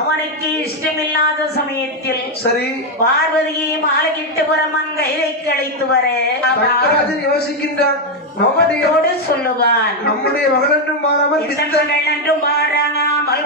அவனுக்கு இஷ்டமில்லாத சமயத்தில் சரி பார்வதியை மாலையிட்டுபுரமன் கைலைக்கு அழைத்து வர யோசிக்கின்றான். நம்மோடு சொல்லுவான், நம்முடைய மகள் என்றும் மாறாமல் என்றும் மாறாமல்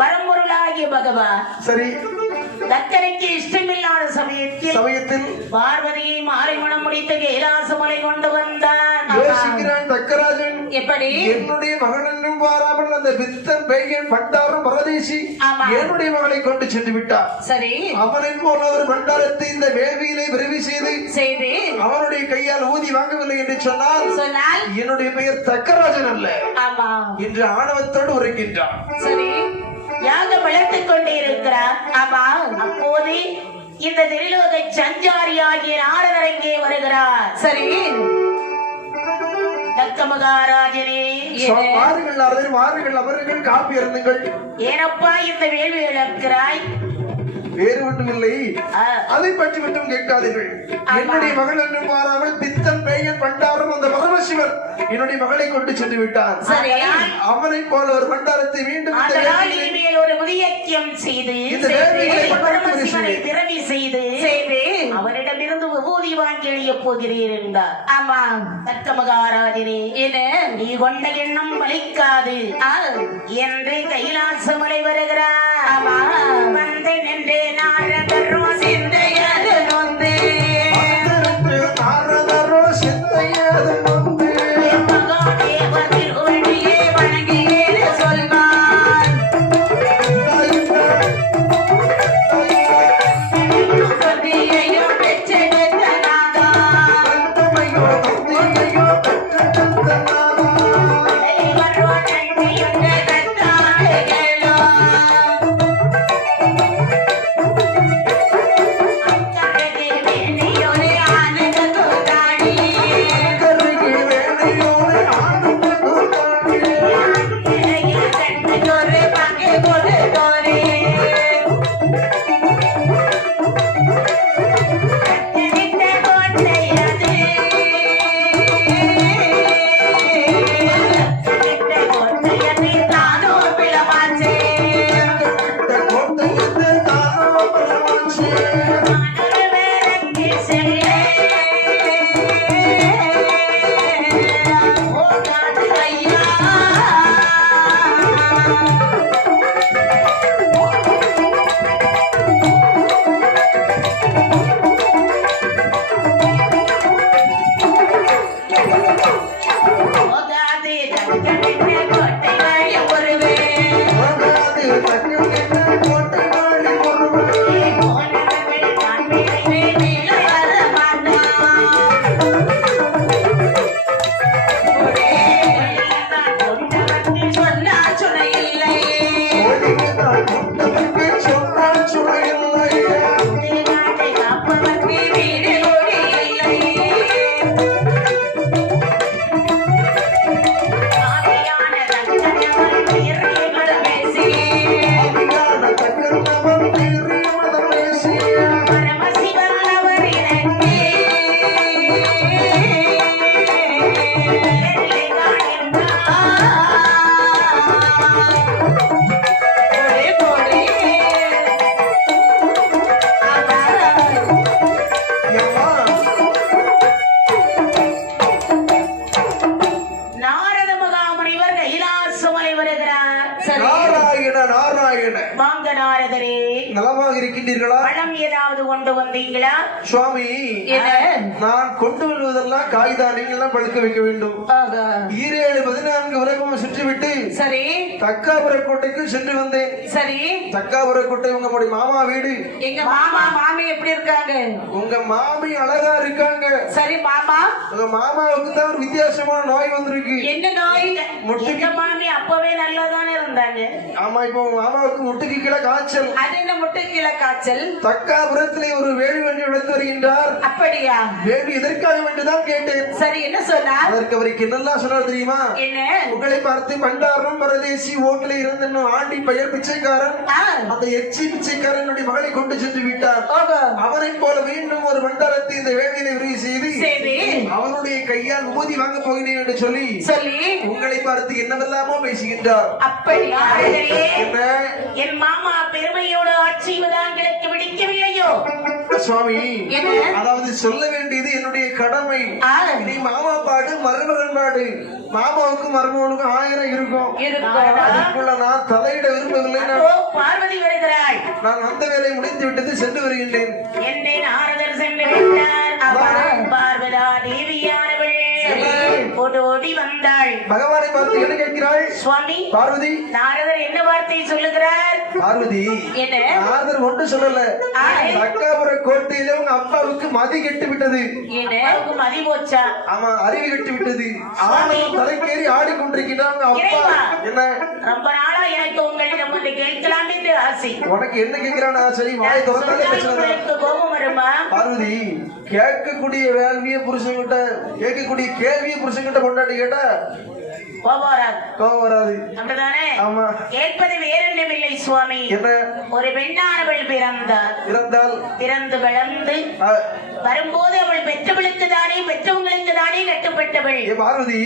வரம்பொருளாகிய பகவான் சரி தக்கரைக்கு இஷ்டமில்லாத சமயத்தில் பார்வதியை மாலைமணம் முடித்த கைலாசமலை கொண்டு வந்தான். தக்கராஜன் எப்படி என்னுடைய மகன் என்றும் பாராமல் அந்த வித்தன் பையன் பண்டாரம் பரதேசி என்னுடைய மகளை கொண்டு சென்று விட்டார். சரி அவனை போல ஒரு பண்டாரத்தை இந்த வேள்வியிலே விரைவி செய்து அவனுடைய கையால் ஊதி வாங்கவில்லை என்று சொன்னால் என்னுடைய பெயர் தக்கராஜன் அல்ல என்று ஆணவத்தோடு உரைக்கின்றான். சரி யாக வளர்த்துக் கொண்டே இருக்கிறார். ஆமா அப்போது இந்த திரிலோக சஞ்சாரியாகிய நாரதர் இங்கே வருகிறார். சரி தக்க மகாராஜனே வாருங்கள் அவர்கள் காப்பி இருந்துங்கள். ஏனப்பா இந்த வேள்வி இழக்கிறாய்? வேறு ஒன்றும் இல்லை. அதை பற்றி மட்டும் கேட்காதீர்கள். என்னுடைய மகள் என்றும் மாறாமல் பித்தன் பெயர் பண்டாரம் அந்த பரமசிவர் என்னுடைய மகளை கொண்டு சென்று விட்டார். அவனை போல ஒரு பண்டாரத்தை மீண்டும் ஒரு முதியக்கியம் செய்து பிறவி செய்து அவரிடமிருந்து விபூதி வாங்கி எழிய போகிறீர் என்றார். ஆமா தக்க மகாராஜனே, நீ கொண்ட எண்ணம் வலிக்காது என்று கைலாசமலை வருகிறார். ஆமா வந்து நின்று நாரதரோ சிந்தையது நொந்து நாரதரோ சிந்தையது நொந்து சுவாமி, நான் கொண்டு வருவதெல்லாம் காய்தான், நீங்கள்லாம் பழுக்க வைக்க வேண்டும். 14 உலகம் சுற்றிவிட்டு சரி தக்காபுர கோட்டைக்கு சென்று வந்தேன். சரி தக்காபுர கோட்டை உங்களுடைய மாமா வீடு. எங்க மாமா மாமி எப்படி இருக்காங்க? உங்க மாமி அழகா இருக்காங்க. சரி மாமா, உங்க மாமாவுக்கு தான் ஒரு வித்தியாசமான நோய் வந்திருக்கு. என்ன நோய்? முட்டுக்கு. மாமி அப்பவே நல்லதானே இருந்தாங்க. ஆமா, இப்போ மாமாவுக்கு முட்டுக்கு கீழே காய்ச்சல். அது என்ன முட்டுக்கு கீழே காய்ச்சல்? தக்காபுரத்திலே ஒரு வேலி வண்டி உழைத்து வருகின்றார். அப்படியா? வேலி எதற்காக வேண்டுதான் கேட்டேன். சரி என்ன சொன்னார்? அதற்கு அவருக்கு என்னெல்லாம் சொன்னார் தெரியுமா? என்ன? உங்களை பார்த்து பண்டாரம் பரதேசி ஓட்டில இருந்த ஆண்டி பெயர் பிச்சைக்காரன், அந்த எச்சி பிச்சைக்காரனுடைய மகளை கொண்டு சென்று விட்டார். அவனை போல மீண்டும் ஒரு பண்டாரத்தை இந்த வேலையில விரிவு செய்து அவனுடைய கையால் ஊதி வாங்க போகிறேன் என்று சொல்லி உங்களை பார்த்து என்னவெல்லாமோ பேசுகின்றார். அப்படியா? என் மாமா பெருமையோடு ஆட்சி எங்களுக்கு பிடிக்கவில்லையோ சுவாமி? அதாவது சொல்ல வேண்டியது என்னுடைய கடமை. நீ மாமா பாடு மருமகன் பாடு. மாமாவுக்கும் மருமகனுக்கும் 1000 இருக்கும். அதுக்குள்ள நான் தலையிட விரும்பவில்லை. பார்வதி வருகிறாள். நான் அந்த வேலை முடித்து விட்டது, சென்று வருகின்றேன். நாரதர் சென்று விட்டார். பார்வதா தேவியானவள் ஓடோடி வந்தாள். பகவானை பார்த்து என்ன கேட்கிறாள்? சுவாமி பார்வதி, நாரதர் என்ன வார்த்தை சொல்லுகிறார்? பார்வதி, நாரதர் ஒன்று சொல்லல. தக்காபுர கோட்டையில உங்க அப்பாவுக்கு மதி கெட்டு விட்டது. மதி போச்சா? ஆமா, அறிவு கெட்டு விட்டது. ஆனாலும் தலைக்கேறி ஆடிக்கொண்டிருக்கிறாங்க அப்பா. என்ன ரொம்ப நாளா எனக்கு உங்களிடம் ஒன்று கேட்கலாம் என்று ஆசை. உனக்கு என்ன கேட்கிறான் ஆசை? வாய் திறந்தாலே பிரச்சனை. கோபம் வருமா? பார்வதி, கேட்கக்கூடிய வேள்விய புருஷன்கிட்ட, கேட்கக்கூடிய கேள்விய புருஷன்கிட்ட கொண்டாடி கேட்டா கோபம் வராது. கோபம் வராது. அப்படிதானே? ஆமா. கேட்பது வேறொன்றுமில்லை சுவாமி. என்ன? ஒரு பெண்ணானவள் பிறந்தால் பிறந்து வளர்ந்து வரும்போது அவள் பெற்றவளுக்கு தானே பெற்றவங்களுக்கு தானே கட்டுப்பட்டவள். பார்வதி,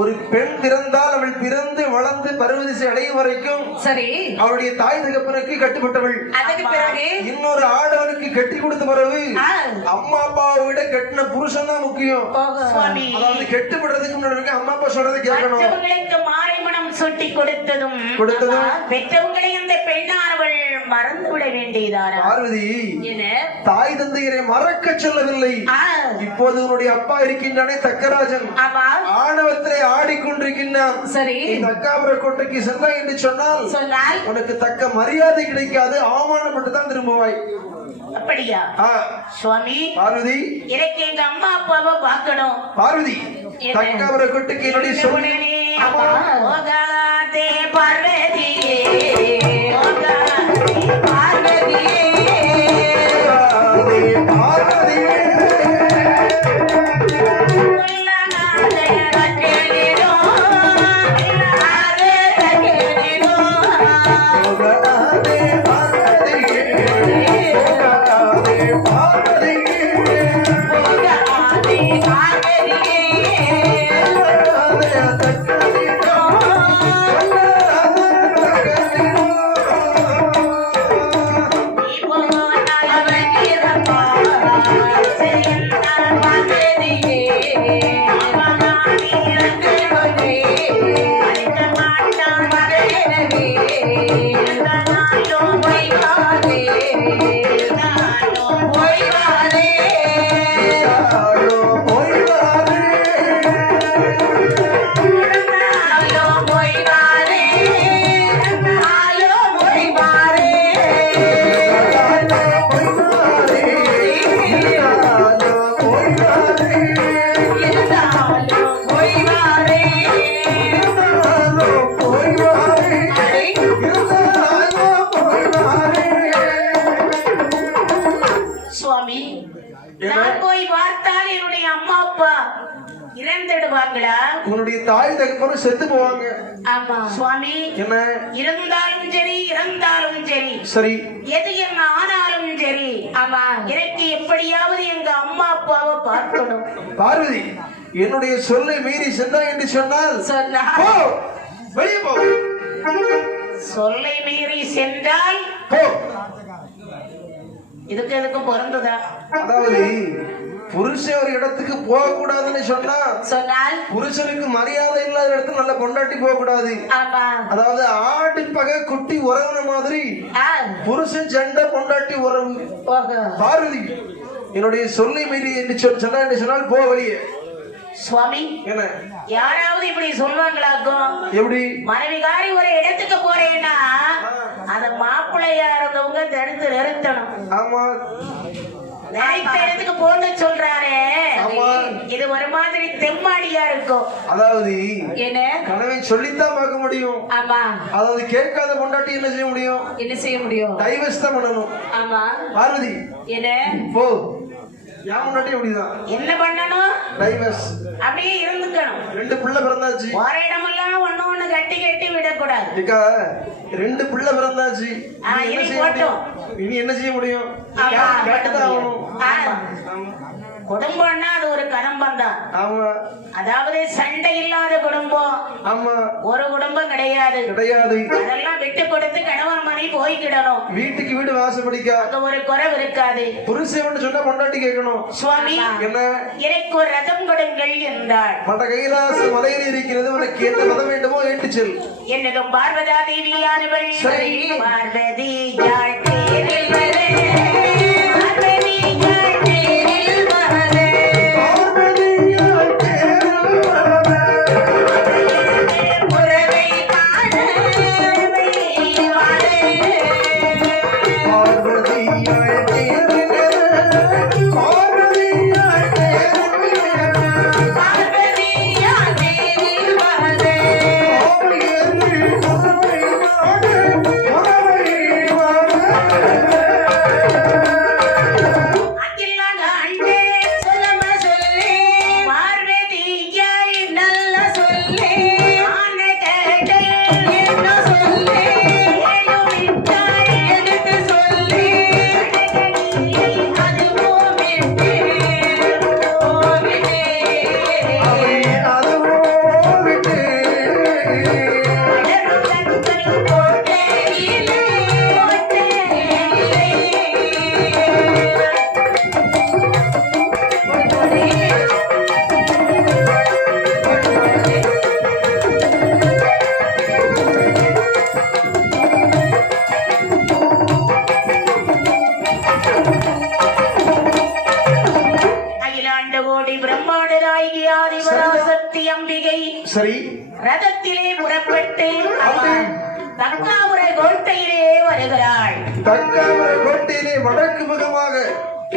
ஒரு பெண் பிறந்தால் அவள் பிறந்து வளர்ந்து பருவதிசை அடையும் வரைக்கும் சரி அவளுடைய தாய் தகப்பனுக்கு கட்டுப்பட்டவள். அதுக்கு பிறகு இன்னொரு ஆடவனுக்கு கட்டி கொடுத்த பிறகு அம்மா அப்பாவை விட கட்டின புருஷன் தான் முக்கியம். அதாவது கெட்டுப்படுறதுக்கு முன்னாடி அம்மா அப்பா சொல்றதை கேட்கணும். பெற்றவங்களுக்கு மாலைமணம் சுட்டி கொடுத்ததும் பெற்றவங்களை அந்த பெண்ணானவள் மறந்து விட வேண்டியதான பார்வதி, தாய் தந்தையரை மறக்க சொல்லவில்லை. இப்போது உன்னுடைய அப்பா இருக்கின்றானே தக்கராஜன், ஆணவத்திலே ஆடிக்கொண்டிருக்கின்றான். சரி, தக்காபுர கோட்டைக்கு சென்றாய் என்று சொன்னால் உனக்கு தக்க மரியாதை கிடைக்காது, அவமானப்பட்டு தான் திரும்புவாய். அப்படியா சுவாமி? பார்வதி, எனக்கு எங்க அம்மா அப்பாவை பார்க்கணும். பார்வதி, தக்காபுர கோட்டைக்கு என்னுடைய சொல்லி பார்வதியே பார்வதியே உன்னுடைய தாய் தகப்பனும் செத்து போவாங்க. ஆமா சுவாமி. என்ன இருந்தாலும் சரி இறந்தாலும் சரி சரி எது என்ன ஆனாலும் சரி ஆமா எனக்கு எப்படியாவது எங்க அம்மா அப்பாவை பார்க்கணும். பார்வதி, என்னுடைய சொல்லை மீறி சென்றாய் என்று சொன்னால் வெளியே போ. சொல்லை மீறி சென்றால் இதுக்கு எதுக்கும் பிறந்ததா? அதாவது புருஷன் ஒரு இடத்துக்கு போக கூடாதுன்னு சொன்னால் புருஷனுக்கு மரியாதை இல்லாத இடத்துக்கு நல்ல கொண்டாட்டி போக கூடாது. அதாவது ஆடு பகை குட்டி உறவுன மாதிரி புருஷன் சண்டை கொண்டாட்டி உறவு. பார்வதி, என்னுடைய சொல்லை மீறி என்று சொன்னால் போ வெளியே. சுவாமி, என்ன யாராவது இப்படி சொல்லுவாங்களாக்கும்? எப்படி? மனைவிகாரி ஒரு இடத்துக்கு போறேன்னா அத மாப்பிள்ளையா இருந்தவங்க தடுத்து நிறுத்தணும். ஆமா, இடத்துக்கு போன்னு சொல்றாரு. இது ஒரு மாதிரி தெம்மாடியா இருக்கும். அதாவது என்ன கனவை சொல்லித்தான் பார்க்க முடியும். ஆமா, அதாவது கேட்காத கொண்டாட்டி என்ன செய்ய முடியும்? என்ன செய்ய முடியும்? டைவர்ஸ் தான் பண்ணணும். ஆமா பார்வதி, என்ன போ. யார் முன்னாடி அப்படிதான் என்ன பண்ணணும்? டைவர்ஸ். அப்படியே இருந்துக்கணும். 2 பிள்ளை பிறந்தாச்சு. ஒரே இடமெல்லாம் ஒண்ணு கட்டி கட்டி விடக்கூடாது. 2 பிள்ளை பிறந்தாச்சு. இனி என்ன செய்ய முடியும்? குடும்பம்னா அது ஒரு கதம்பம் தான். அதாவது சண்டை இல்லாத குடும்பம் ஒரு குடும்பம் கிடையாது. அதெல்லாம் விட்டு கொடுத்து கணவன் மனைவி போய்க்கிடணும். வீட்டுக்கு வீடு வாசப்படிக்க அங்க ஒரு குறைவு இருக்காது. புருஷன் சொன்னா கொண்டாட்டி கேட்கணும். சுவாமி, எனக்கு ஒரு ரதம் கொடுங்கள் என்றாள். மற்ற கைலாச மலையில் இருக்கிறது, உனக்கு எந்த ரதம் வேண்டுமோ ஏற்று செல். என்னதும் பார்வதா தேவியானவள் பார்வதி கோடி பிரம்மாண்ட நாயகி ஆதிபராசக்தி அம்பிகை சரி ரதத்திலே புறப்பட்டு தக்காபுர கோட்டையிலே வருகிறாள். தக்காபுர கோட்டையிலே வடக்கு முகமாக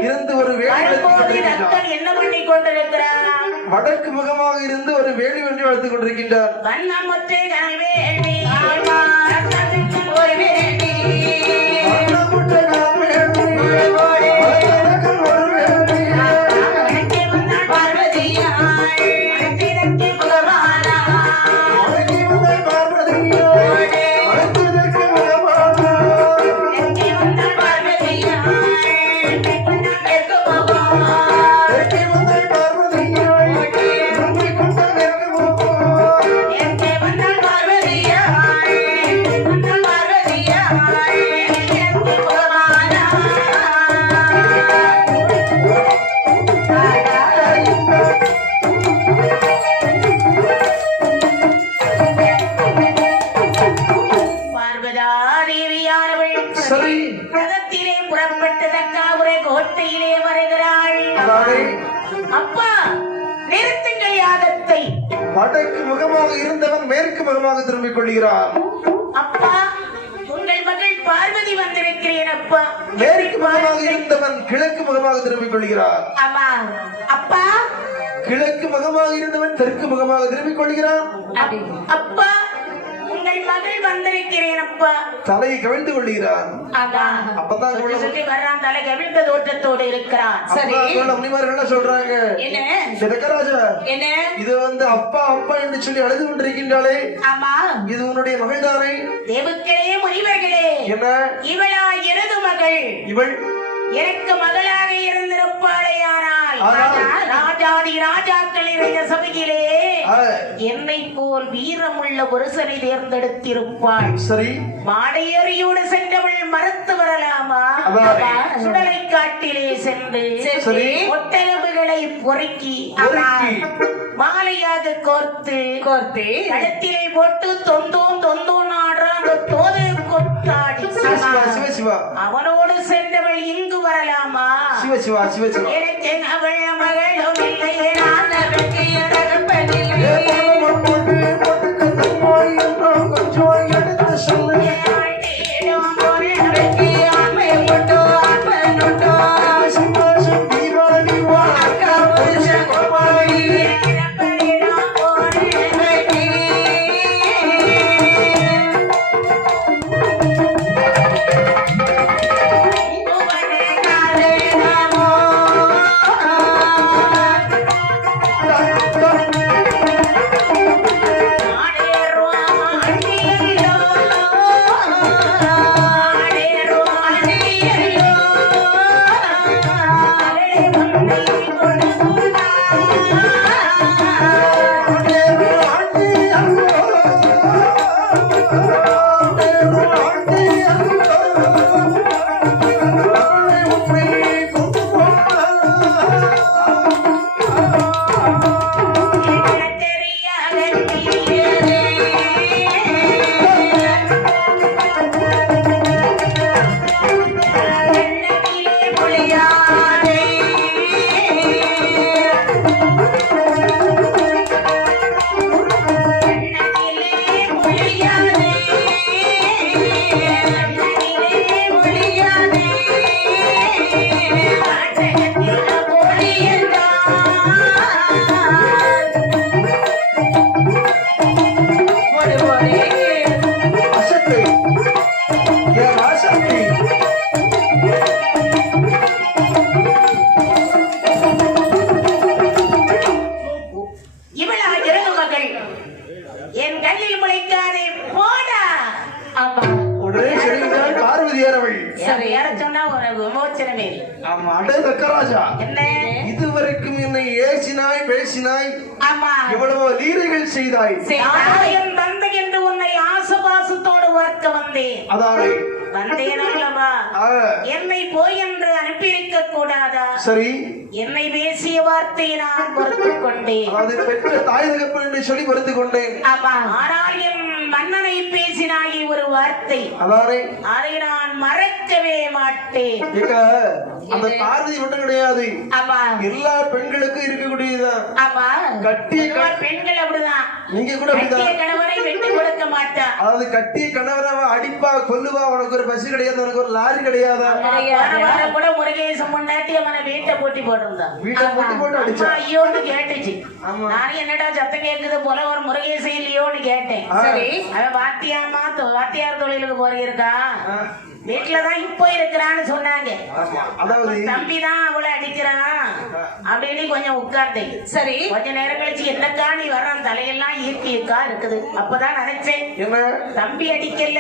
இருந்து ஒரு வரும்போது ரத்தம் என்ன பண்ணி கொண்டிருக்கிறார்? வடக்கு முகமாக இருந்து ஒரு வேலி வென்று வளர்த்துக் கொண்டிருக்கின்றார். வண்ணமுற்று கனல் வேண்டி ஒரு வேண்டி ரதத்திலே புறப்பட்டு தக்காபுர கோட்டையிலே வருகிறாள். அப்பா நிறுத்துங்கள் யாகத்தை. வடக்கு முகமாக இருந்தவன் மேற்கு முகமாக திரும்பிக் கொள்கிறார். அப்பா உங்கள் மகள் பார்வதி வந்திருக்கிறேன் அப்பா. மேற்கு முகமாக இருந்தவன் கிழக்கு முகமாக திரும்பிக் கொள்கிறார். ஆமா அப்பா. கிழக்கு முகமாக இருந்தவன் தெற்கு முகமாக திரும்பிக் கொள்கிறான். அப்பா உங்கள் மகள் வந்திருக்கிறேன் அப்பா. தலையை கவிழ்ந்து கொள்கிறான். அப்பதான் வர்றான், தலை கவிழ்ந்த தோற்றத்தோடு இருக்கிறான். சரி முனிமார்கள் சொல்றாங்க, என்ன இது அப்பா அப்பா என்று சொல்லி அழுது கொண்டிருக்கின்றாளே, ஆமா இது உன்னுடைய மகள் தானே? தேவுக்களே முனிவர்களே, என்ன இவளா எனது மகள்? இவள் எனக்கு மகளாக இருந்திருப்பாளையானால் ராஜாதி ராஜாக்கள் நிறைந்த சபையிலே என்னை போல் வீரமுள்ள புருஷனை தேர்ந்தெடுத்திருப்பாள். சரி மாடையறியோடு சென்றவள் மறுத்து வரலாமா? சுடலை காட்டிலே சென்று ஒட்டெலும்புகளை பொறுக்கி மாலையாக கோர்த்து கழுத்திலே போட்டு தொந்தோம் ஆடுற அந்த தோது கொத்தாடி அவனோடு சென்றவள் இங்கு வரலாமா? எனக்கு அவள் மகளும் இல்லை, நான் அவளுக்கு இறப்பதில்லை. இதுவரைக்கும் என்னை ஏசினாய் பேசினாய், எவ்வளவோ லீலைகள் செய்தாய். என் தந்தை என்று உன்னை ஆசபாசத்தோடு பார்க்க வந்தேன். அதாவது வந்தேனல்லவா, என்னை போய் என்று அனுப்பியிருக்க கூடாதா? சரி, என்னை பேசிய வார்த்தையை நான் பொறுத்துக் கொண்டேன். அது பெற்ற தாய் தகப்பன் என்று சொல்லி பொறுத்துக் கொண்டேன். ஆனால் என் மன்னனை பேசினாகி ஒரு வார்த்தை அதை நான் மறக்கவே மாட்டேன். அந்த பார்வதி மட்டும் கிடையாது, ஆமா, எல்லா பெண்களுக்கும் இருக்கக்கூடியதுதான். ஆமா, கட்டிய பெண்கள் அப்படிதான், நீங்க கூட அப்படிதான். கணவனை வெட்டி கொடுக்க மாட்டா. அதாவது கட்டிய கணவரை அடிப்பா கொல்லுவா. உனக்கு ஒரு பஸ் கிடையாது, உனக்கு ஒரு லாரி கிடையாதா? கூட முருகேசம் கொண்டாட்டி அவனை வீட்டை போட்டி போட்டிருந்தான். வீட்டை போட்டி போட்டு அடிச்சா ஐயோன்னு கேட்டுச்சு. நானும் என்னடா சத்தம் கேட்குது போல ஒரு முருகேசம் இல்லையோன்னு கேட்டேன். சரி, அவன் வாத்தியார் தொழிலுக்கு போறீருக்கா, வீட்டுலதான் இப்போ இருக்கிறான்னு சொன்னாங்க. அதாவது தம்பிதான் அவளை அடிக்கிறான் அப்படின்னு கொஞ்சம் உட்கார்ந்தேன். சரி, கொஞ்ச நேரம் கழிச்சு என்னக்கா நீ வர்றான், தலையெல்லாம் இயற்கையக்கா இருக்குது. அப்பதான் நினைச்சேன், தம்பி அடிக்கல,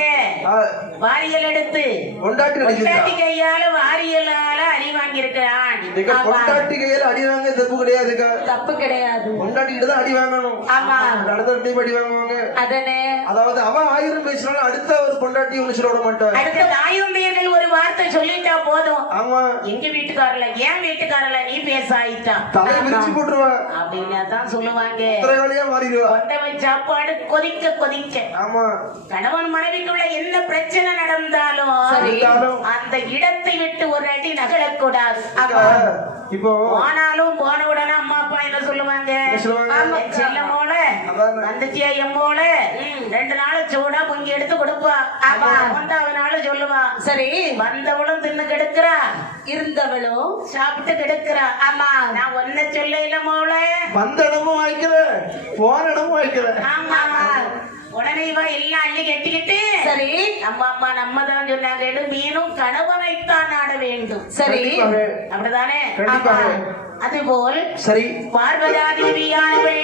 வாரியல் எடுத்து பொண்டாட்டி கையால வாரியலால அடி வாங்கி இருக்கிறான். பொண்டாட்டி கையால அடி வாங்க தப்பு கிடையாது, தப்பு கிடையாது, பொண்டாட்டிட்டு தான் அடி வாங்கணும். ஆமா, அடுத்த அடி வாங்குவாங்க. அதனே, அதாவது அவன் 1000 பேசினாலும் அடுத்த ஒரு பொண்டாட்டி ஒண்ணு சொல்ல விட மாட்டான். அடுத்த 1000 பேர்கள் ஒரு வார்த்தை சொல்லிட்டா போதும். ஆமா, எங்க வீட்டுக்காரல ஏன் வீட்டுக்காரல நீ பேச ஆயிட்டா தலை விரிச்சு போட்டுருவா அப்படின்னு தான் சொல்லுவாங்க. திரைவழியா மாறிடுவா. கொண்டவை சாப்பாடு கொதிக்க கொதிக்க. ஆமா, கணவன் மனைவிக்குள்ள என்ன பிரச்சனை நடந்தாலும் அந்த இடத்தை விட்டு ஒரு அடி நகரக்கூடாது. இப்போ போனாலும் போன உடனே அம்மா அப்பா என்ன சொல்லுவாங்க, செல்லமோல வந்துச்சியா எம்மோல 2 நாள் சூடா பொங்கி எடுத்து கொடுப்பா. ஆமா, 3வது நாள் சொல்லுவா, சரி வந்தவளும் தின்னு கெடுக்கிறா, இருந்தவளும் சாப்பிட்டு கெடுக்கிறா. ஆமா, நான் ஒன்ன சொல்ல இல்ல மோள, வந்த இடமும் வாய்க்கிற போன இடமும் வாய்க்கிற. ஆமா, உடனே இவ எல்லாம் அள்ளி கட்டிக்கிட்டு, சரி நம்ம அம்மா நம்ம தான் சொன்னாங்க, மீனும் கணவனைத்தான் நாட வேண்டும். சரி, அப்படிதானே? அதுபோல் சரி பார்வதா தேவியானவள்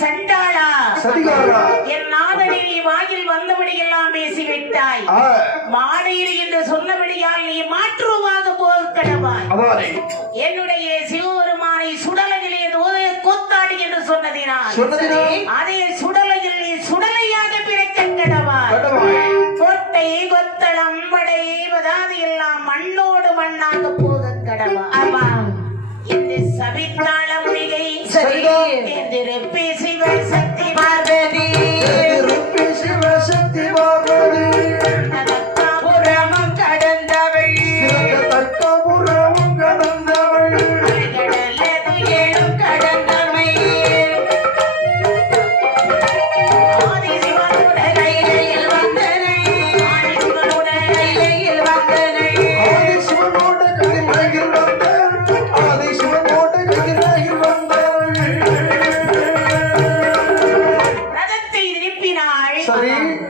சண்டாளா என் நாதனை நீ வாயில் வந்தபடி எல்லாம் பேசிவிட்டாய். மாலையில் என்று சொன்னபடியால் நீ மாற்றுவாக போக கடவாய். என்னுடைய சிவபெருமானை சுடலையிலே கொத்தாடி என்று சொன்னதினால் அதே சுடலையில் நீ சுடலையாக பிறக்க கடவாய். கோட்டை கொத்தளம் படை வதாது எல்லாம் மண்ணோடு மண்ணாக போக கடவா. ஆமா, இந்த சபித்தாள முனிகை பேசி சக்தி பார்வதி தக்காபுரமும் கடந்தவள் ஏழும் கடந்தவை ஆதிசிவனுட கையில் வந்தனை ஆதிசிவனுட கையில் வந்தனை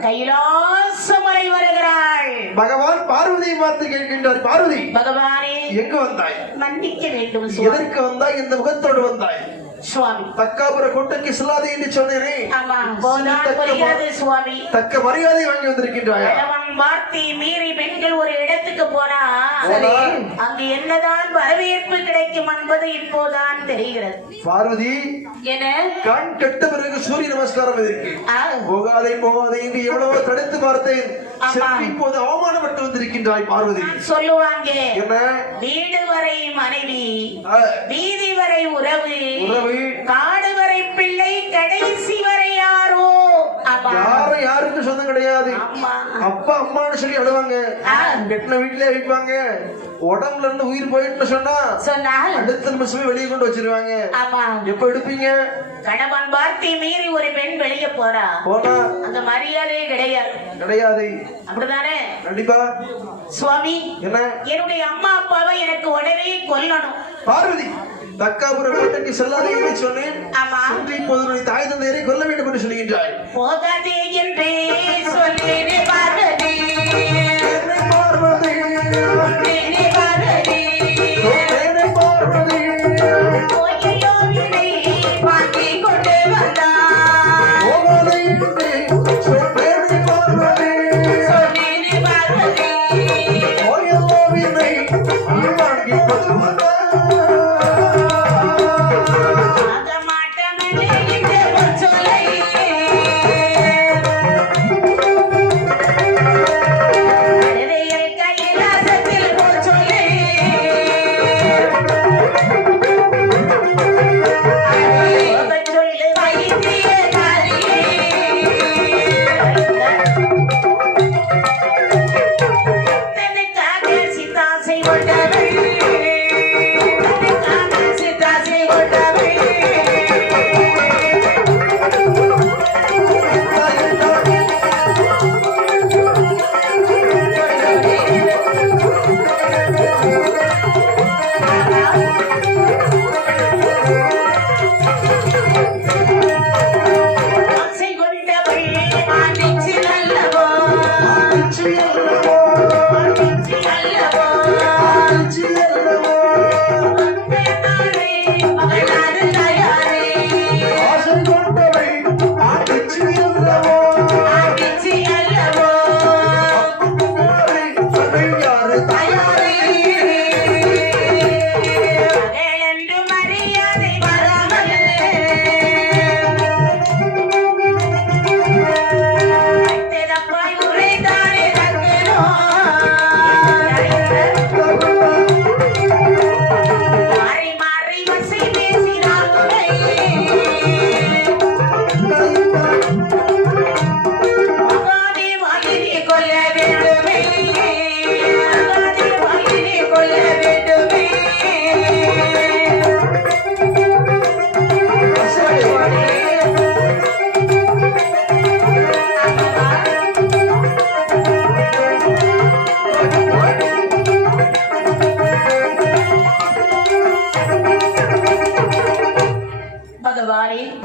கைலாசமலை வருகிறாள். பகவான் பார்வதியை பார்த்து கேட்கின்றார், பார்வதி பகவானே எங்க வந்தாய்? மன்னிக்க வேண்டும். எதற்கு வந்தாய்? இந்த முகத்தோடு வந்தாய்? சுவாமி தக்காபுர கோட்டைக்கு செல்லாது என்று சொன்னேனே. சுவாமி தக்க மரியாதை வாங்கி வந்திருக்கின்றாய். வார்த்தை மீறி பெண்கள் ஒரு இடத்துக்கு போனா அங்கு என்னதான் வரவேற்பு கிடைக்கும் என்பது இப்போதான் தெரிகிறது. பார்வதி என கண் கெட்ட பிறகு சூரிய நமஸ்காரம் இருக்கு. போகாதே போகாதே என்று எவ்வளவோ தடுத்து பார்த்தேன். இப்போது அவமானப்பட்டு வந்திருக்கின்றாய் பார்வதி. சொல்லுவாங்க, வீடு வரை மனைவி, வீதி வரை உறவு, காடு வரை பிள்ளை, கடைசி வரை யாரோ. யாரும் யாருக்கு சொந்தம் கிடையாது. அப்பா அம்மான்னு சொல்லி அழுவாங்க, கெட்டின வீட்டுல வைப்பாங்க. உடம்புல இருந்து உயிர் போயிட்டு சொன்னா அடுத்த நிமிஷமே வெளியே கொண்டு வச்சிருவாங்க. எப்ப எடுப்பீங்க? கணவன் வார்த்தை மீறி ஒரு பெண் வெளியே போனா அந்த மரியாதையே கிடையாது. அப்படிதானே? கண்டிப்பா. சுவாமி, என்னுடைய அம்மா அப்பாவை எனக்கு உடனே கொல்லணும். பார்வதி தக்காபுர கோட்டைக்கு செல்லாதே என்று சொன்னேன். இப்போது தாய் தந்தையரை கொல்ல வேண்டும் என்று சொல்கின்றாய். போகாதே என்றே சொல்லேனே பார்வதி.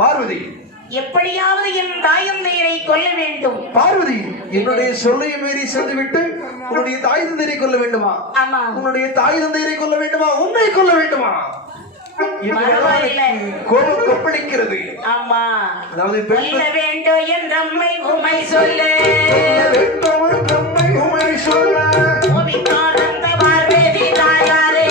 பார்வதி எப்படியாவது என் தாயந்தையரை கொல்ல வேண்டும். பார்வதி என்னுடைய சொல்லையை மீறி சென்று விட்டு உன்னுடைய தாய் தந்தையரை கொல்ல வேண்டுமா? ஆமா. உன்னுடைய தாய் தந்தையரை கொல்ல வேண்டுமா? உன்னை கொல்ல வேண்டுமா? கோபம் கொப்பளிக்கிறது. ஆமா. அதாவது கொல்ல வேண்டும் என்ற அம்மை உமை சொல்ல கோபித்தானந்த பார்வதி தாயாரே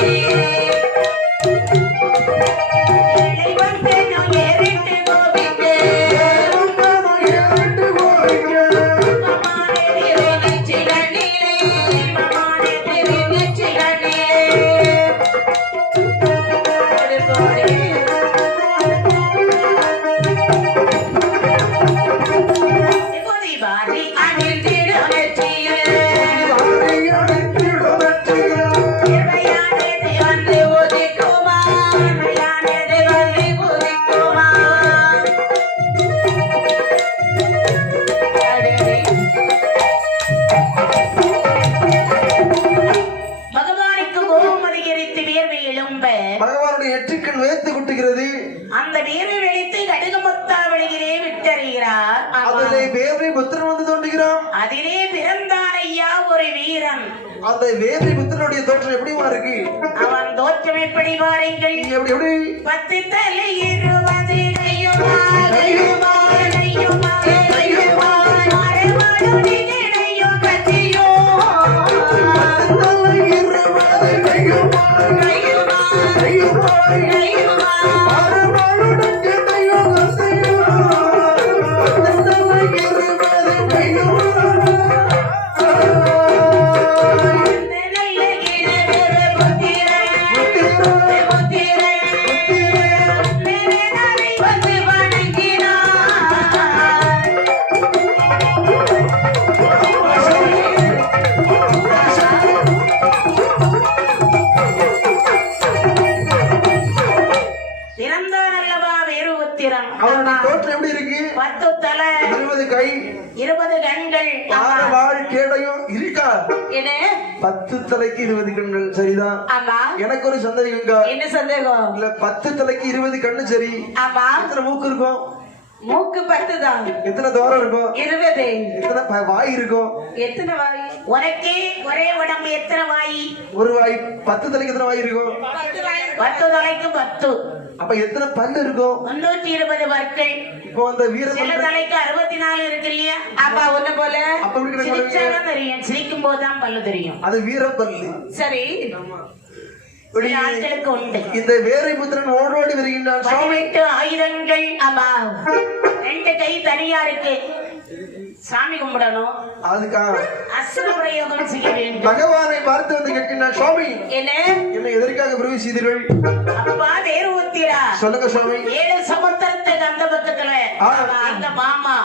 பகவானுடைய எற்றுக்கள் வேர்த்து குட்டுகிறது. அந்த வேர்வை வெளித்து கடுகமுத்தா வழியிலே விட்டறிகிறார். அதிலே வேர்வை புத்திரன் வந்து தோன்றுகிறான். அதிலே பிறந்தான் ஐயா ஒரு வீரன். அந்த வேர்வை புத்திரனுடைய தோற்றம் எப்படிமா இருக்கு? அவன் தோற்றம் எப்படி பாருங்கள். எப்படி எப்படி 10 தலை 20 கையுமா கையுமா கையுமா கையுமா மரமடுடி கையோ கத்தியோ 10 தலை 20 கையுமா கையுமா கையுமா கையுமா மரமடுடி கையோ கத்தியோ 10 தலை 20 கையுமா தோற்றம் எப்படி இருக்கு? 10 தலை 20 கை 20 கண்கள் வாழ் கேடையும் இருக்கா? என்ன 10 தலைக்கு 20 கண்கள் சரிதான். ஆமா. எனக்கு ஒரு சந்தேகங்க. என்ன சந்தேகம்? இல்ல 10 தலைக்கு 20 கண்ணு சரி. ஆமா. எத்தனை மூக்கு இருக்கும்? மூக்கு 10 தான். எத்தனை தோரம் இருக்கும்? 20. எத்தனை வாய் இருக்கும்? எத்தனை வாய்? உனக்கே ஒரே உடம்பு எத்தனை வாய்? ஒரு வாய். 10 தலைக்கு எத்தனை வாய் இருக்கும்? 10 தலைக்கு 10. அப்ப எத்தனை பல்லு இருக்கும்? 320 பற்கள். இப்போ அந்த வீர சில தலைக்கு 64 இருக்கு இல்லையா? அப்பா ஒண்ணு போல. அப்ப எப்படி சிரிச்சாதான் தெரியும். சிரிக்கும் போதுதான் பல்லு தெரியும். அது வீர பல்லு. சரி. ஆட்களுக்கு உண்டு. இந்த வேரை புத்திரன் ஓடோடி வருகின்றான். 18 ஆயுதங்கள். ஆமா. 2 கை தனியா இருக்கு. சாமி கும்பிடணும். அதுக்காக அஸ்திர பிரயோகம் செய்ய வேண்டும். பகவானை பார்த்து வந்து கேட்கின்றான். சுவாமி என்ன எதற்காக பிரவி செய்தீர்கள்? அப்பா வேறு ஊத்திரா. சொல்லுங்க சுவாமி. 7 சமுத்திரத்துக்கு அந்த பக்கத்துல எங்க மாமா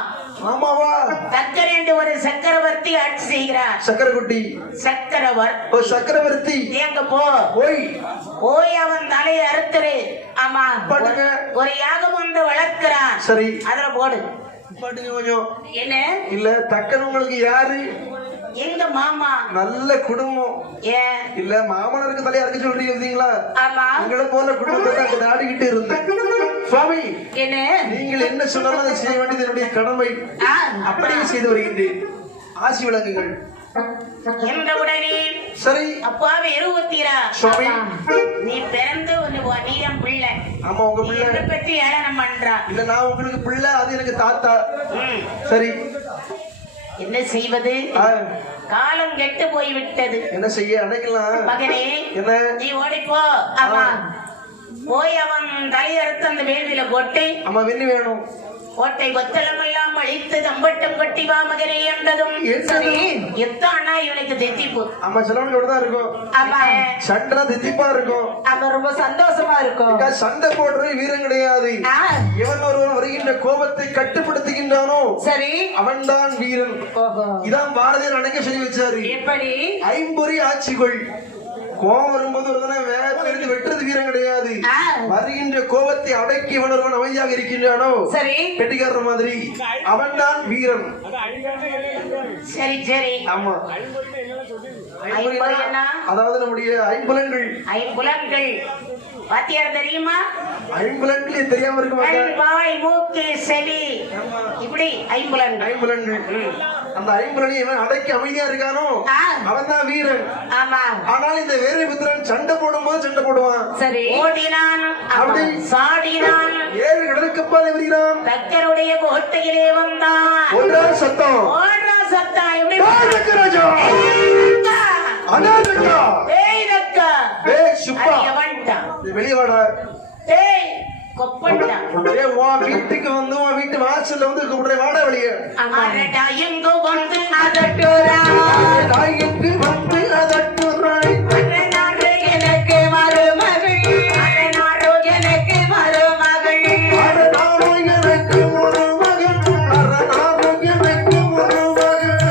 மாமாவா சக்கர என்று ஒரு சக்கரவர்த்தி ஆட்சி செய்கிறார். சக்கரகுட்டி சக்கரவர்த்தி எங்க போய் அவன் தலையை அறுத்துரு. ஆமா. ஒரு யாகம் ஒன்று வளர்க்கிறான். சரி அதுல போடு. கொஞ்சம் என்ன இல்ல தக்கன் உங்களுக்கு யாரு? எங்க மாமா. நல்ல குடும்பம். ஏன் இல்ல மாமனருக்கு தலையை அறுக்க சொல்றீங்களா? ஆமா. உங்களை போல குடும்பத்தை நாடிக்கிட்டு இருந்தேன். சுவாமி என்ன நீங்கள் என்ன சொன்னாலும் அதை செய்ய வேண்டியது என்னுடைய கடமை. அப்படியே செய்து வருகின்றேன். ஆசி விளங்குகள். உடனே சரி அப்பா வெறுத்தீரா. சுவாமி நீ பிறந்து நீரம் பிள்ளை. ஆமா உங்க பிள்ளை பற்றி ஏளனம் பண்றா. இல்ல நான் உங்களுக்கு பிள்ளை, அது எனக்கு தாத்தா. சரி என்ன செய்வது? காலம் கெட்டு போய்விட்டது. என்ன செய்ய அடைக்கலாம் மகனே. என்ன நீ ஓடிப்போ. ஆமா. போய் அவன் தலையறுத்து அந்த வேள்வியில போட்டு. ஆமா வெண்ணி வேணும். கோட்டை கொத்தளமெல்லாம் அழித்து தம்பட்டம் கட்டி வா மகனே என்றதும் எத்தானா இவனுக்கு தித்திப்பு. ஆமா சிலவனோட தான் இருக்கும். ஆமா சண்டை தித்திப்பா இருக்கும். அவன் ரொம்ப சந்தோஷமா இருக்கும். சண்டை போடுற வீரம் கிடையாது. இவன் ஒருவன் வருகின்ற கோபத்தை கட்டுப்படுத்துகின்றானோ சரி அவன் தான் வீரன். இதான் பாரதியார் அணைக்க சொல்லி வச்சாரு. எப்படி? ஐம்பொறி ஆட்சிகள். கோபம் வரும்போது ஒரு தடவை வேகத்தில் எடுத்து வெட்டுறது வீரம் கிடையாது. வருகின்ற கோபத்தை அடக்கி ஒருவன் அமைதியாக இருக்கின்றானோ சரி கெட்டிக்காரர் மாதிரி அவன் தான் வீரன். சரி சரி. ஆமா. அதாவது நம்முடைய ஐம்புலன்கள். ஐம்புலன்கள் வாத்தியார் தெரியுமா? ஐம்புலன்களே தெரியாம இருக்க கண், மாட்டேன். வாய், மூக்கு, செவி, இப்படி ஐம்புலன். ஐம்புலன்கள். அந்த ஐம்புலனை இவன் அடக்கி அமைதியா இருக்கானோ அவன் தான் வீரன். ஆமா. ஆனால் இந்த வீரபுத்திரன் சண்டை போடும்போது சண்டை போடுவான். சரி. ஓடினான், அப்படி சாடினான், 7 கடலுக்கு அப்பால் வருகிறான். தக்கருடைய கோட்டையிலே வந்தான். ஒன்றா சத்தம். ஓடுறா சத்தம். எப்படி ராஜா அனாதக்கா ஏய்தக்கா சுப்பா எவன்டா வெளியே வாடா. ஏய் கொப்பன்டா. உன் வீட்டுக்கு வந்து உன் வீட்டு வாசல்ல வந்து கூப்பிடுறேன், வாடா வெளியே. அரடா எங்க வந்து அதட்டுறா, எங்கு வந்து அதட்டுறாய். அரநாடு எனக்கு மருமகள், அரநாடு எனக்கு மருமகள், அரநாடு எனக்கு ஒரு மகன், அரநாடு எனக்கு ஒரு மகன்,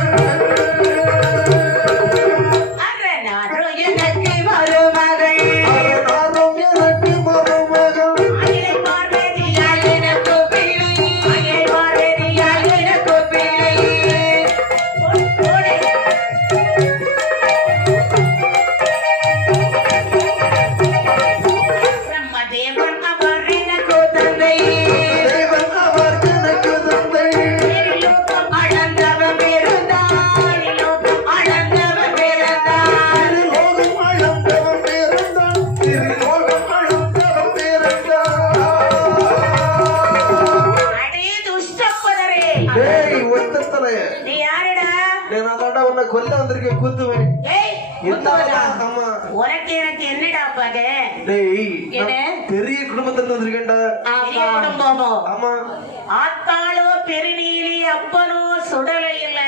அரநாடு எனக்கு மருமகள், அரநாடு எனக்கு மருமகன். அகிலை பார்வதியால் எனக்கு பிள்ளை, அகிலை பார்வதியால் எனக்கு பிள்ளை. பிரம்மதேவன் அவர் எனக்கு தந்தை, தேவன் அவர் எனக்கு தந்தை. லோகம் அளந்தவன் பிறந்தான், லோகம் அளந்தவன் பிறந்தான். திருலோகம் அளந்தவன் பிறந்தான், திருலோகம் அளந்தவன் பிறந்தான். அடே துஷ்டப்பதரே, டேய் ஒத்தத்தலைய, நீ யாருடா? டேய் நான் தாண்டா உன்னை கொல்ல வந்திருக்கேன், குத்துவேன். ஏய் முத்தவதா, ஆமா. உனக்கு எனக்கு என்னடா பகை? டேய் என்ன? நான் பெரிய குடும்பத்துல வந்திருக்கேன்டா. பெரிய குடும்பமோ? ஆமா ஆத்தாளோ பெருநீலி, அப்பனோ சுடலையில,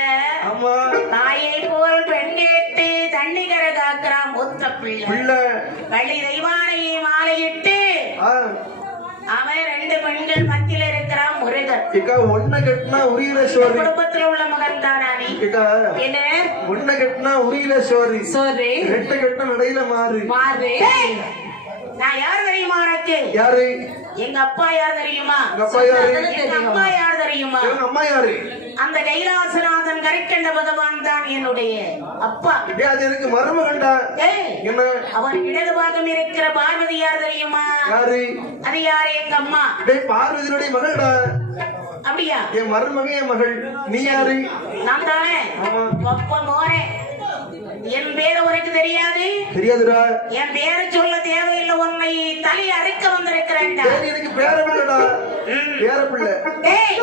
ஆமா தாயை போல் பெண் கேட்டு தண்ணிகர காக்கிறான் முத்த பிள்ளை. பிள்ளை. வள்ளி தெய்வானையை மாலையிட்டு ஆ, அவன் 2 பெண்கள் மத்தியில இருக்கிறான் முருகன். இக்கா ஒன்ன கட்டினா உரியில சோறு. குடும்பத்துல உள்ள மகன் தானா நீ? இக்கா என்ன ஒன்ன கட்டினா உரியில சோறு, சோறு 2 கட்டினா நடையில மாறு. மாறு. நான் யார் தெரியுமா உனக்கு? யாரு? எங்க அப்பா யார் தெரியுமா? உங்க அப்பா யாரு? எங்க அம்மா யார் தெரியுமா? இவங்க அம்மா யாரு? அந்த கைலாசநாதன் கரைக்கண்ட பகவான் தான் என்னுடைய அப்பா. டேய் அது எனக்கு மருமகன்டா. ஏய், என்ன? அவன் இடது பாகம் இருக்கிற பார்வதி யார் தெரியுமா? யாரு? அது யாரு? எங்க அம்மா. டேய் பார்வதியுடைய மகள்டா. அப்படியா? என் மருமகன் என் மகள். நீ யாரு? நான் தானே. ஆமா. அப்ப மோனே, என் பேரு உனக்கு தெரியாது? தெரியாதுடா. என் பேரை சொல்ல தேவையில்லை, உன்னை தலை அறுக்க வந்திருக்கிறேன்டா. டேய் எனக்கு பேர பிள்ளைடா. பேர பிள்ளை. ஏய்,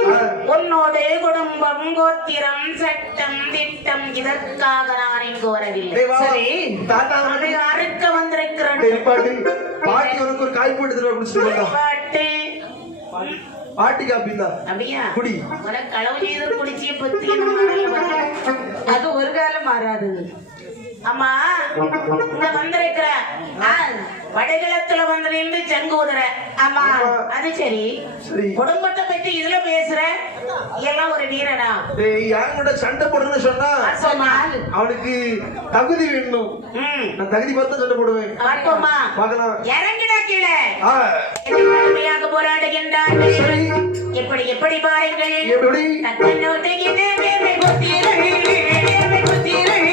உன்னோடு குடும்பம், கோத்திரம், சட்டம், திட்டம், இதற்காக நான் இங்கு வரவில்லை. டேய் வா. சரி, தாத்தா அதை வந்து அறுக்க வந்திருக்கிறேன். டேய் பாட்டி. பாட்டி உனக்கு ஒரு காய் போட்டு தர குடிச்சிட்டு வந்தா. பாட்டு. பாட்டி காப்பிந்தா. அப்படியா? குடி. உனக்கு களவு செய்து குடிச்சிய பத்தி அது ஒரு காலம் மாறாது. அம்மா இங்க வந்திருக்கிற வடகிழத்துல வந்து நின்று சங்கு ஊதுற. ஆமா அது சரி. சரி. குடும்பத்தை பத்தி இதுல பேசுற, எல்லாம் ஒரு வீரனா? டேய் யாரும் கூட சண்டை போடுறேன்னு சொன்னா சொன்னால் அவனுக்கு தகுதி வேணும். நான் தகுதி பார்த்து சண்டை போடுவேன். பார்ப்போமா? பார்க்கலாம். இறங்கிடா கீழே. ஆ, கடுமையாக போராடுகின்றார்கள். சரி. எப்படி எப்படி பாருங்கள். எப்படி? தக்கனோட்டுகிட்டே வேர்வை கொத்தீர்கள், வேர்வை கொத்தீர்கள்.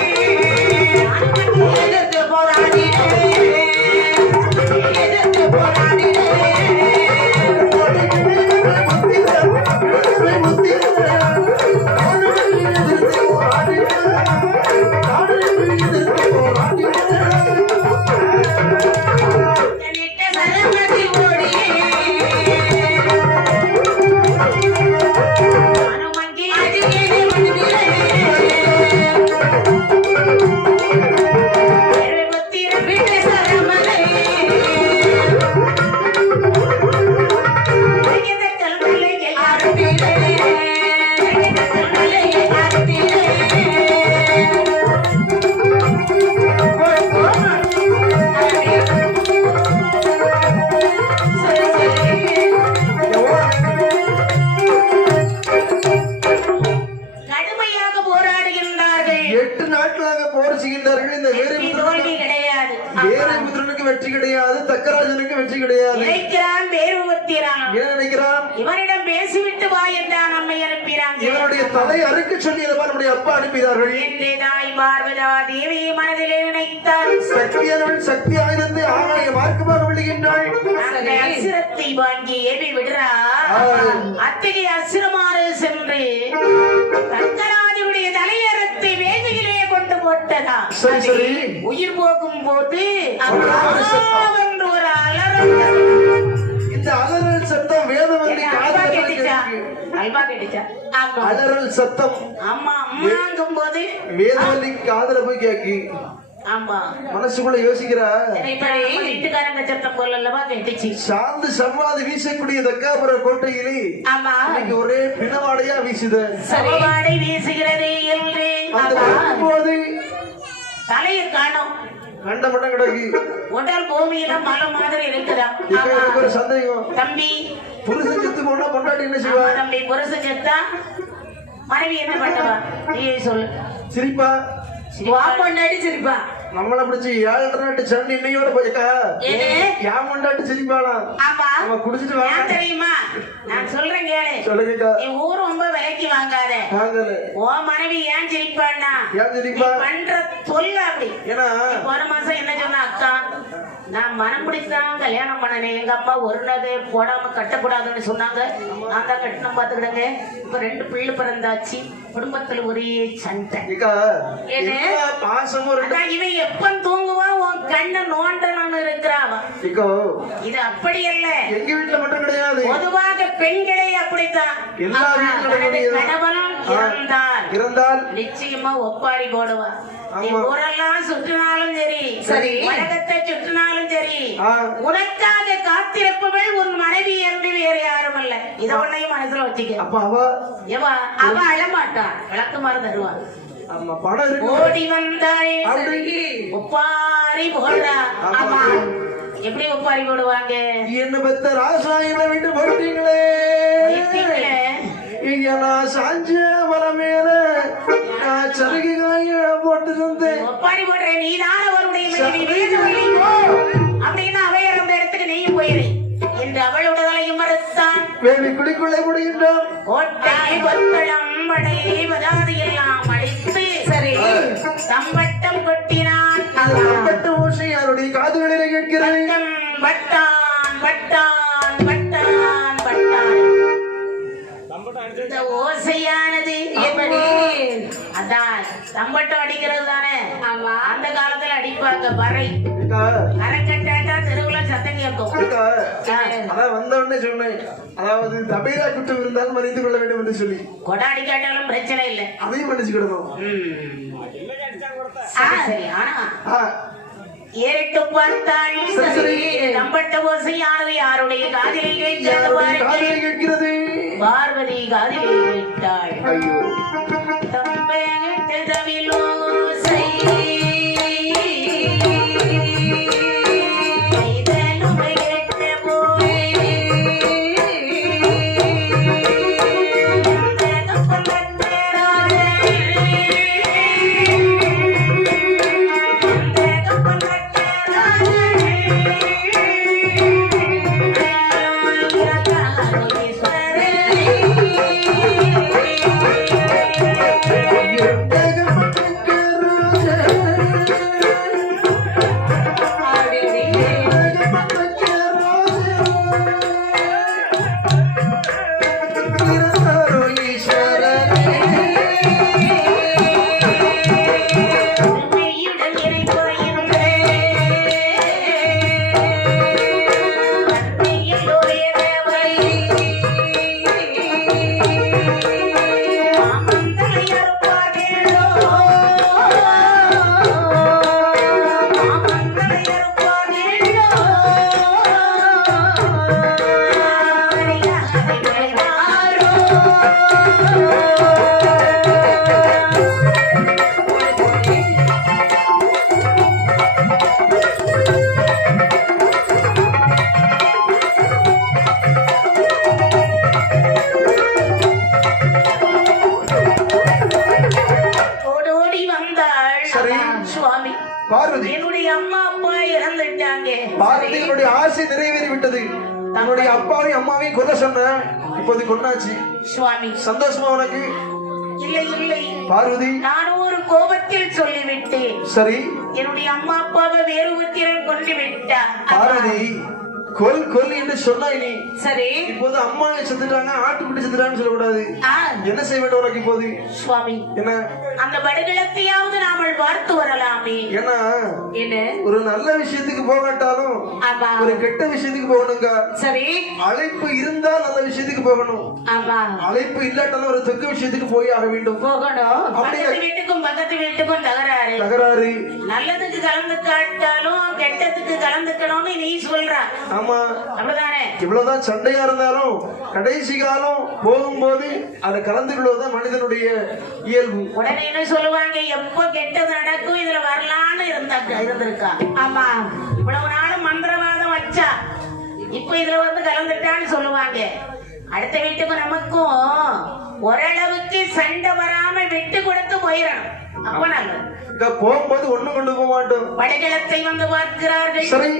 எதிர்த்து போராடினேன், எதிர்த்து போராடினேன். நிட்ட சரணத்தில் ஓடினேன். அனுமங்கி அருகே வந்தேன். தலை அறுக்க சொல்லி நம்முடைய அப்பா அனுப்பினார்கள் என்று தாய் பார்வதா தேவி மனதிலே நினைத்தாள். சக்தியானவள் சக்தியாக இருந்து ஆகாய மார்க்கமாக விழுகின்றாள். அந்த அசுரத்தை வாங்கி ஏவி விடுறா. அத்தகைய அசுரமாறு சென்று தங்கராஜனுடைய தலையறத்தை வேதியிலே கொண்டு போட்டதா. உயிர் போக்கும் போது ஒரு அலறல். இந்த அலறல் சத்தம் வேதவல்லி அலறல் சத்தம் அம்மா அம்மாங்கும் போது வேதவல்லி காதல போய் கேக்கு. ஆமா மனசுக்குள்ள யோசிக்கிறா. வீட்டுக்காரங்க சத்தம் போல அல்லவா கேட்டுச்சு. சார்ந்து சம்வாதி வீசக்கூடிய தக்காபுர கோட்டையிலே ஆமா இன்னைக்கு ஒரே பிணவாடையா வீசுது. சமவாடை வீசுகிறது என்று போது தலையை காணோம். கண்ட மட்டும் கிடக்கு. உடல் பூமியில மலை மாதிரி இருக்குதா. ஒரு சந்தேகம். தம்பி புருஷன் செத்து போனா பொண்டாட்டி என்ன செய்வா? தம்பி புருஷன் செத்தா மனைவி என்ன பண்ணுவா? நீ சொல்லு. சிரிப்பா. பொண்டாட்டி சிரிப்பா. நம்மள பிடிச்சி 7 நாட்டு சண்டை இன்னையோட போய்க்கா. யான் பொண்டாட்டி சிரிப்பாளாம். ஆமா நம்ம குடிச்சிட்டு வா. தெரியுமா? நான் சொல்றேன் கேளு. சொல்லுங்கக்கா. நீ ஊர் ரொம்ப விலைக்கு வாங்காத. வாங்கல. ஓ மனைவி ஏன் சிரிப்பான்னா? ஏன் சிரிப்பா? பண்ற தொல்ல அப்படி. ஏன்னா போன மாசம் என்ன சொன்ன அக்கா, நான் மனம் பிடிச்சான் கல்யாணம் பண்ணனேன். எங்க அப்பா ஒரு நகை போடாம கட்டக்கூடாதுன்னு சொன்னாங்க. நான் தான் கட்டணம் பாத்துக்கிடுங்க. இப்ப 2 பிள்ளை பிறந்தாச்சு. குடும்பத்துல ஒரே சண்டை. இவன் எப்ப தூங்குவான் உன் கண்ணை நோண்டணும்னு இருக்கிறான். இது அப்படி அல்ல. எங்க வீட்டுல மட்டும் கிடையாது. பொதுவாக பெண்களே அப்படித்தான். எல்லா வீட்டுல கணவனும் இருந்தால் நிச்சயமா ஒப்பாரி போடுவான். ஊரெல்லாம் சுற்றினாலும் சரி உலகத்தை சுற்றினாலும் சரி உனக்காக காத்திருப்பவள் உன் மனைவி என்று வேறு யாரும் அல்ல. இத உன்னையும் மனசுல வச்சுக்க. அவ அழமாட்டா. விளக்குமாறு தருவா. ஓடி வந்தாய் ஒப்பாரி போடுறா. ஆமா எப்படி ஒப்பாரி போடுவாங்க? என்ன பெத்த ராசாயன விட்டு போயிட்டீங்களே. இங்க நான் சாஞ்ச மர மேல நான் சருகு காய போட்டு தந்தேன். ஒப்பாரி போடுறேன். நீ தான அவருடைய அப்படின்னு அவையர் அந்த இடத்துக்கு நீயும் போயிரு என்று அவளுடையதையும் மறுத்தான். வேலி குடிக்குள்ளே முடிகின்றோம். கோட்டாய் கொத்தளம் படையை வதாது எல்லாம் அழித்து சரி தம்பட்டம் கொட்டினான். தம்பட்ட ஓசை யாருடைய காதுகளிலே கேட்கிறது. பட்டான் பட்டான் பட்டான் பட்டான். இந்த ஓசையானது எப்படி? அதான் தம்பட்டம் அடிக்கிறது தானே. அந்த காலத்துல அடிப்பாங்க. பறை அரைக்கட்டாட்டா தெருவுல சத்தம் கேட்கும். அதான் வந்த உடனே சொன்னேன். அதாவது தபைரா குற்றம் இருந்தாலும் மறைந்து கொள்ள வேண்டும் என்று சொல்லி கொடாடி காட்டாலும் பிரச்சனை இல்லை. அதையும் மன்னிச்சுக்கிடணும். சரி ஆனா ஏறிட்டு பார்த்தாள். தம்பட்ட ஓசையானது யாருடைய காதிலே கேட்கிறது? பார்வதி காதிலே கேட்டாள். தம்பேட்டு தவிலோசை என்னுடைய அம்மா அப்பா இறந்துட்டாங்க. பார்வதியினுடைய ஆசை நிறைவேறி விட்டது. தன்னுடைய அப்பாவையும் அம்மாவையும் கொல்ல சொன்ன. இப்போது கொண்டாச்சு. சுவாமி சந்தோஷமா உனக்கு? இல்லை இல்லை பார்வதி, நானும் ஒரு கோபத்தில் சொல்லிவிட்டேன். சரி, என்னுடைய அம்மா அப்பாவை வேறு உத்திரம் கொண்டு விட்டார். பார்வதி, கொல் கொல் என்று சொன்னாய் நீ. சரி, இப்போது அம்மா செத்துட்டாங்க, ஆட்டுக்குட்டி செத்துட்டான்னு சொல்லக்கூடாது. என்ன செய்ய வேண்டும் உனக்கு இப்போது? சுவாமி, என்ன அந்த படுகளத்தையாவது நாமல் பார்த்து வரலாமே. ஏன்னா என்ன ஒரு நல்ல விஷயத்துக்கு போகட்டாலும் ஒரு கெட்ட விஷயத்துக்கு போகணுங்க. சரி, அழைப்பு இருந்தா நல்ல விஷயத்துக்கு போகணும். அழைப்பு இல்லாட்டாலும் ஒரு தொக்க விஷயத்துக்கு போய் ஆக வேண்டும். போகணும். பக்கத்து வீட்டுக்கும் தகராறு தகராறு. நல்லதுக்கு கலந்து காட்டாலும் கெட்டதுக்கு கலந்துக்கணும்னு நீ சொல்ற. ஆமா, அப்படிதானே? இவ்வளவுதான் சண்டையா இருந்தாலும் கடைசி காலம் போகும்போது அதை கலந்து கொள்வதுதான் மனிதனுடைய இயல்பு. உடனே என்ன சொல்லுவாங்க, எப்ப கெட்டது நடக்கும் இதுல வரலான்னு இருந்திருக்கா. ஆமா, இவ்வளவு நாளும் மந்திரவாதம் வச்சா இப்ப இதுல வந்து கலந்துட்டான்னு சொல்லுவாங்க. அடுத்த வீட்டுக்கும் நமக்கும் ஓரளவுக்கு சண்டை வராம விட்டு கொடுத்து போயிடணும். அப்ப நல்லது. போகும்போது ஒண்ணும் கொண்டு போக மாட்டோம். படுகளத்தை வந்து பார்க்கிறார்கள். சரி,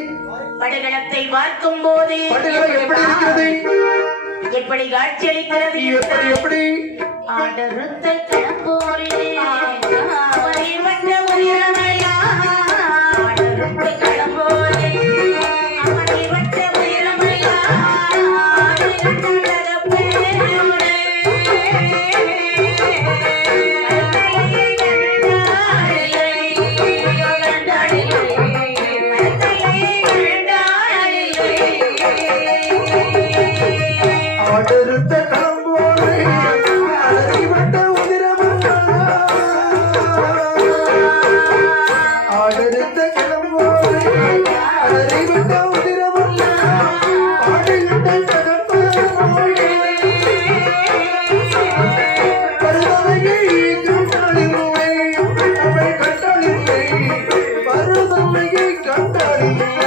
படுகளத்தை பார்க்கும் போது எப்படி காட்சி அளிக்கிறது? எப்படி ஆடருத்த கிளம்போலே வட்ட உயிரமையா, ஆடருத்த கிளம்போலே வட்ட உயிரமையா, அடுத்த கிளம்போலே அடிவட்ட உதிரமல்லா, அடுத்த கிளம்போலே அடிவட்ட உதிரமல்லா, ஆடுகிட்ட தகப்பனோடு பருவமையை கண்டாளில்லை, அவள் கண்டாளில்லை, பருவமையை கண்டாளில்லை.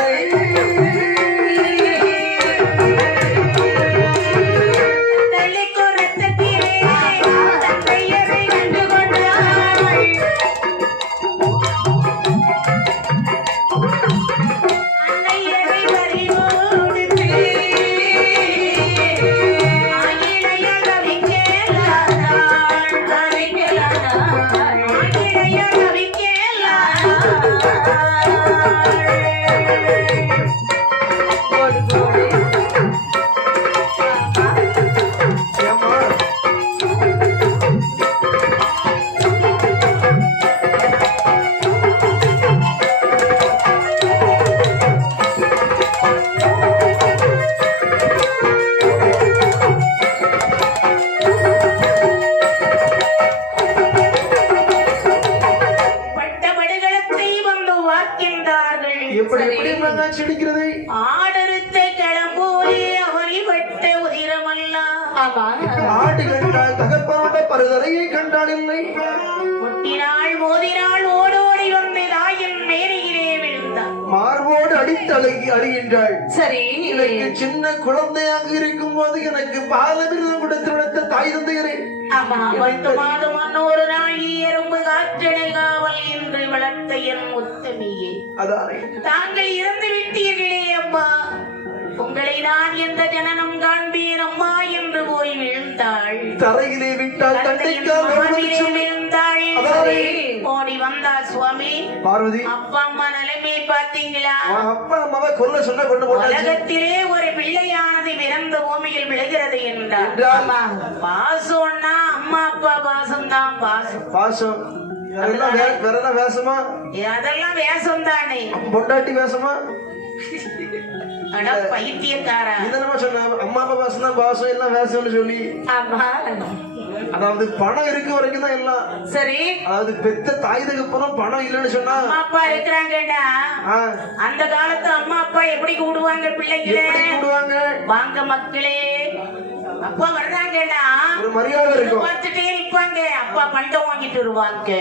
ஆடருத்த கிளம்போலே அவரை வட்ட உதிரமல்லா, ஆடு கண்டால் தகப்பனோட பருதலையை கண்டாளில்லை, முட்டினாள் மோதினாள் ஓடோடி வந்து தாயின் மேலையிலே விழுந்தார். மார்போடு அடித்து அழுகின்றாள். சரி, எனக்கு சின்ன குழந்தையாக இருக்கும் போது எனக்கு பாலமிருதம் கொடுத்து விடுத்த தாய் தந்தையரே, ஆமா, 10 மாதம் ஒரு நாள் எறும்பு காற்றடை காவல் என்று வளர்த்த என் முத்தமியே, அதானே தாங்கள் இறந்து விட்டீர்களே அம்மா, உங்களை நான் எந்த ஜனனம் காண்பேன் அம்மா என்று போய் விழுந்தாள். தரையிலே விட்டால் தண்டைக்கால் விழுந்தாள். ஓடி வந்தா சுவாமி. பார்வதி, அப்பா அம்மா நிலைமை பாத்தீங்களா? அப்பா அம்மாவை கொல்ல சொன்ன கொண்டு உலகத்திலே ஒரு பிள்ளையானது பிறந்த பூமியில் விழுகிறது என்றார். பாசம்னா அம்மா அப்பா பாசம் தான். பாசம் வேற வேஷமா? அதெல்லாம் வேஷம் தானே. பொண்டாட்டி வேஷமா? பைத்தியக்காரா, சொன்ன அம்மா அப்பா பாசம் தான் பாசம், எல்லாம் வேஷம்னு சொல்லி. அதாவது பணம் இருக்க வரைக்கும் தான் எல்லாம் சரி. அதாவது பெத்த தாய்துக்கு அப்புறம் பணம் இல்லைன்னு சொன்னா அம்மா அப்பா இருக்கிறாங்கடா. அந்த காலத்து அம்மா அப்பா எப்படி கூடுவாங்க பிள்ளைங்களே? கூடுவாங்க, வாங்க மக்களே அப்பா வர்றாங்கடா, ஒரு மரியாதை இருக்கும், பார்த்துட்டே இருப்பாங்க. அப்பா பண்டம் வாங்கிட்டு வருவாங்க.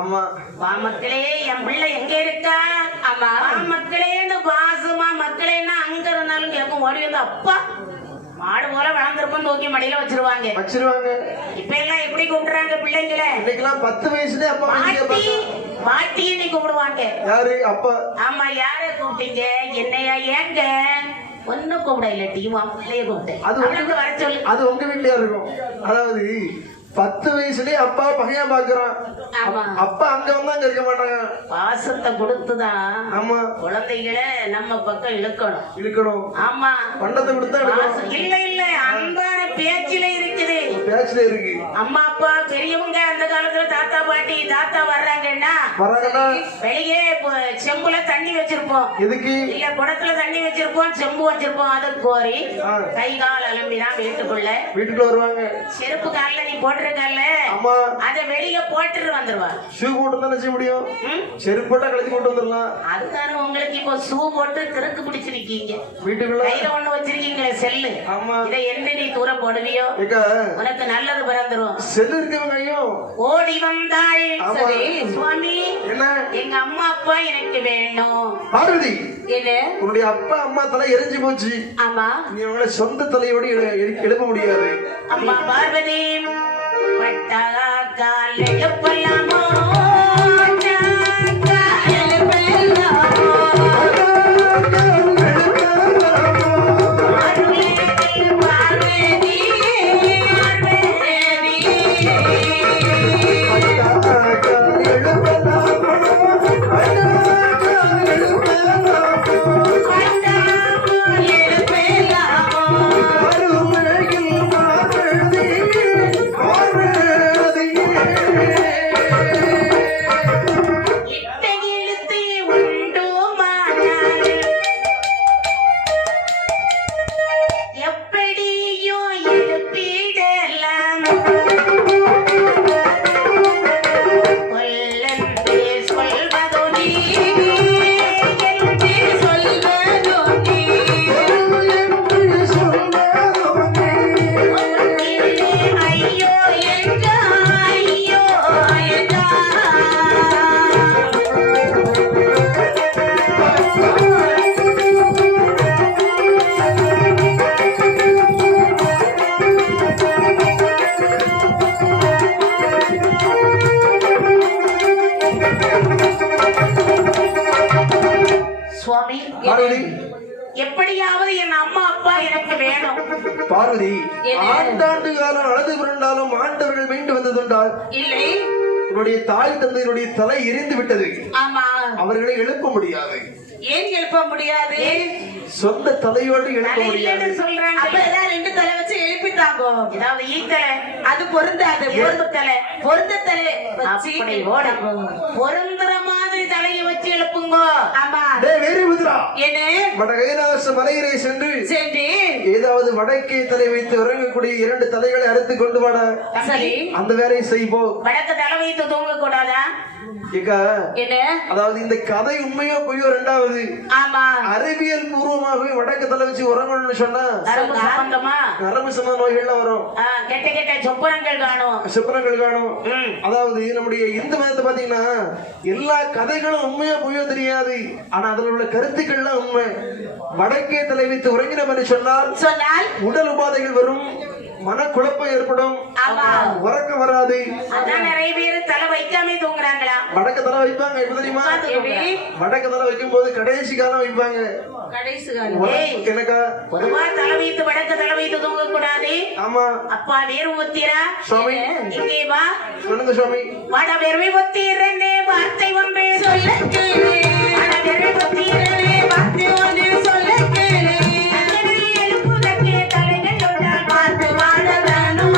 அம்மா வா மக்களே, என் பிள்ளை எங்க இருக்கா? ஆமா மக்களே, பாசமா மக்களேன்னா அங்க இருந்தாலும் கேட்கும். ஓடி வந்து அப்பா மாடு போல வளர்ந்துருப்போம் தூக்கி மடியில வச்சிருவாங்க. இப்ப எல்லாம் எப்படி கூப்பிடுறாங்க பிள்ளைங்களை? 10 வயசுல அப்பா பாட்டின்னு கூப்பிடுவாங்க. யாரு? அப்பா. ஆமா, யார கூப்பிட்டீங்க? என்னையா? ஏங்க ஒன்னும் கூப்பிட இல்ல, டீமா பிள்ளைய கூப்பிட்டேன். அது வர சொல்லு. அது உங்க வீட்லயா இருக்கும். அதாவது 10 வயசுலயே அப்பா பகையா பாக்குறான். ஆமா. அப்பா அங்க வந்தா அங்க இருக்க மாட்டாங்க. பாசத்தை கொடுத்துதான் ஆமா. குழந்தைகளை நம்ம பக்கம் இழுக்கணும். ஆமா. பண்டத்தை கொடுத்தா எடுக்கணும். இல்ல அன்பான பேச்சில இருக்குது. பேச்சில இருக்கு. அம்மா அப்பா பெரியவங்க அந்த காலத்துல தாத்தா வர்றாங்கன்னா வெளியே செம்புல தண்ணி வச்சிருப்போம். எதுக்கு? இல்ல குடத்துல தண்ணி வச்சிருப்போம், செம்பு வச்சிருப்போம். அதை கோரி கை கால் அலம்பிதான் வீட்டுக்குள்ள வருவாங்க. செருப்பு கால்ல நீ போட்டிருக்கல, அதை வெளியே போட்டுட்டு வந்துருவா. ஷூ போட்டு தான் செய்ய முடியும். செருப்பு போட்டா கழிச்சு போட்டு வந்துடலாம். அதுக்கான உங்களுக்கு இப்போ ஷூ போட்டு திறக்கு பிடிச்சிருக்கீங்க. வீட்டுக்குள்ள கையில ஒண்ணு வச்சிருக்கீங்களே செல்லு. இதை என்ன நீ தூர போடுவியோ உனக்கு நல்லது பிறந்துரும். செல்லு இருக்கவங்க ஐயோ ஓடி வந்தாள். சரி சுவாமி, எங்க அம்மா அப்பா எனக்கு வேணும். பார்வதி, என்ன உன்னுடைய அப்பா அம்மா தலை எரிஞ்சு போச்சு. ஆமா. நீ உங்களை சொந்த தலையோடு எழுப்ப முடியாது. அம்மா பார்வதி, பட்டா கால் எழுப்பலாமோ? எப்படியாவது என் அம்மா அப்பா எனக்கு வேணும். பார்வதி, ஆண்டாண்டு காலம் அழுது புரண்டாலும் ஆண்டவர்கள் மீண்டு வந்ததுண்டால் இல்லை. உன்னுடைய தாய் தந்தையினுடைய தலை எரிந்து விட்டது. ஆமா. அவர்களை எழுப்ப முடியாது. ஏன் எழுப்ப முடியாது? சொந்த தலையோடு எழுப்ப முடியாது சொல்றாங்க. அப்பதான் 2 தலை வச்சு எழுப்பிட்டாங்க. ஏதாவது ஈத்தலை அது பொருந்தாது. பொருந்த தலை அப்படி ஓடாங்க. பொருந்துற மாதிரி தலையை வச்சு எழுப்புங்க. ஆமா. வேறு உதிரா என்ன வட கைலாச மலையிலே சென்று ஏதாவது வடக்கே தலை வைத்து உறங்கக்கூடிய 2 தலைகளை அறுத்து கொண்டு வாட. சரி, அந்த வேலையை செய்வோம். வடக்கு தலை வைத்து தூங்க கூடாதா? அதாவது இந்த கதை உண்மையோ பொய்யோ ரெண்டாவது. ஆமா. அறிவியல் பூர்வமாகவே வடக்கு தலை வச்சு உறங்கணும்னு சொன்னா நரம்பு சம்பந்த நோய்கள்லாம் வரும். கெட்ட சொப்பனங்கள் காணும். அதாவது நம்முடைய இந்து மதத்தை பாத்தீங்கன்னா எல்லா கதைகளும் உண்மையோ பொய்யோ தெரியாது. ஆனா அதுல உள்ள கருத்துக்கள்லாம் உண்மை. வடக்கே தலை வைத்து உறங்கினோம் சொன்னால் உடல் உபாதைகள் வரும், மனக்குழப்பம் ஏற்படும், உறக்கம் வராது. நிறைய பேர் தலை வைக்காம தூங்குறாங்களா? வடக்கு தலை வைப்பாங்க. எப்ப தெரியுமா? வடக்கு தலை வைக்கும் போது கடைசி காலம் வைப்பாங்க. கடைசி காலம் எனக்கா பொதுவா தலை வைத்து வடக்கு தலை வைத்து தூங்க கூடாது. ஆமா. அப்பா வேறுமுத்திரா சுவாமி இங்கே வா. சொல்லுங்க சுவாமி. வட வேறுமுத்திரனே வார்த்தை ஒன்றே சொல்ல கேளு. வட வேறுமுத்திரனே வார்த்தை ஒன்றே சொல்ல கேளு. எழுப்புதற்கே தலைகள் தொட்டால் பார்த்து வாழ வேணும்.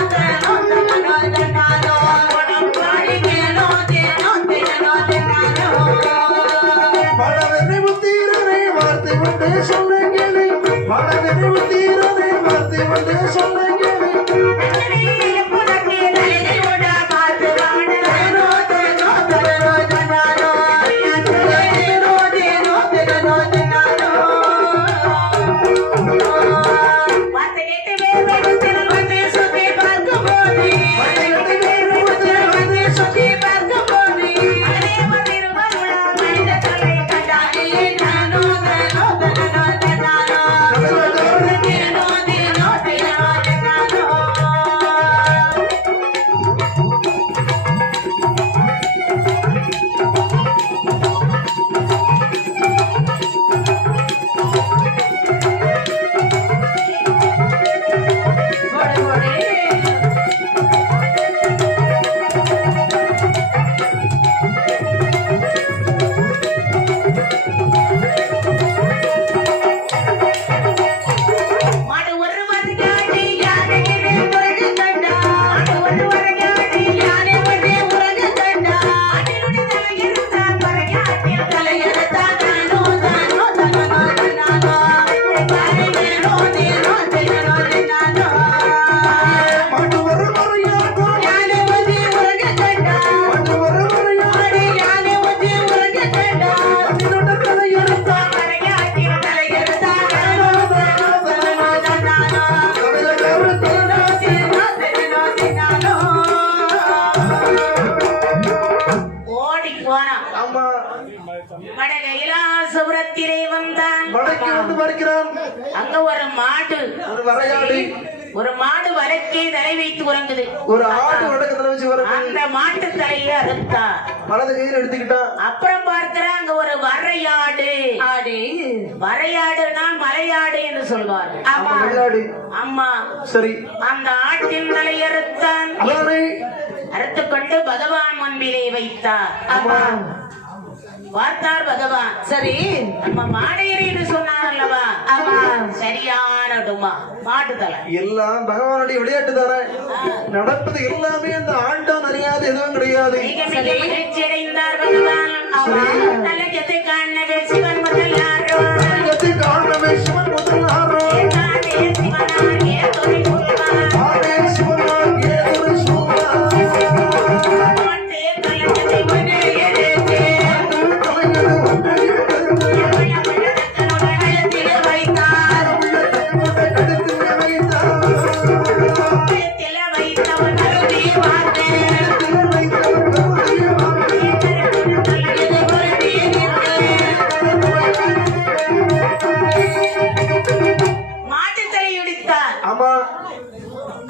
மாட்டு ஒரு வரையாடு ஒரு மாடு வடக்கே தலை வைத்து உறங்குது. ஒரு ஆடு வடக்கத்துல வச்சு வர அந்த மாட்டு தலையை அறுத்தா வலது கையில் எடுத்துக்கிட்டா. அப்புறம் பார்க்கிறாங்க ஒரு வரையாடு. வரையாடுனா மலையாடு என்று சொல்வார். மலையாடு. அம்மா சரி. அந்த ஆட்டின் தலை அறுத்தான். அறுத்துக்கொண்டு பகவான் முன்பிலே வைத்தார். பார்த்தார் பகவான். சரி நம்ம மாடையறின்னு சொன்னார் அல்லவா? ஆமா. சரியான டுமா மாட்டு தலை. எல்லாம் பகவானுடைய விளையாட்டு தானே. நடப்பது எல்லாமே அந்த ஆண்டான் அறியாது எதுவும் கிடையாது. மிக மிக மகிழ்ச்சி அடைந்தார் பகவான். தலகத்தை காணவே சிவன் முதலாரோ. தலகத்தை காணவே சிவன் முதலாரோ. சிவனாகிய துணை சொல்வார். ஆடே சிவனாகிய துணை சொல்வார். மாட்டே தலகத்தை ஒன்றே எடுத்து.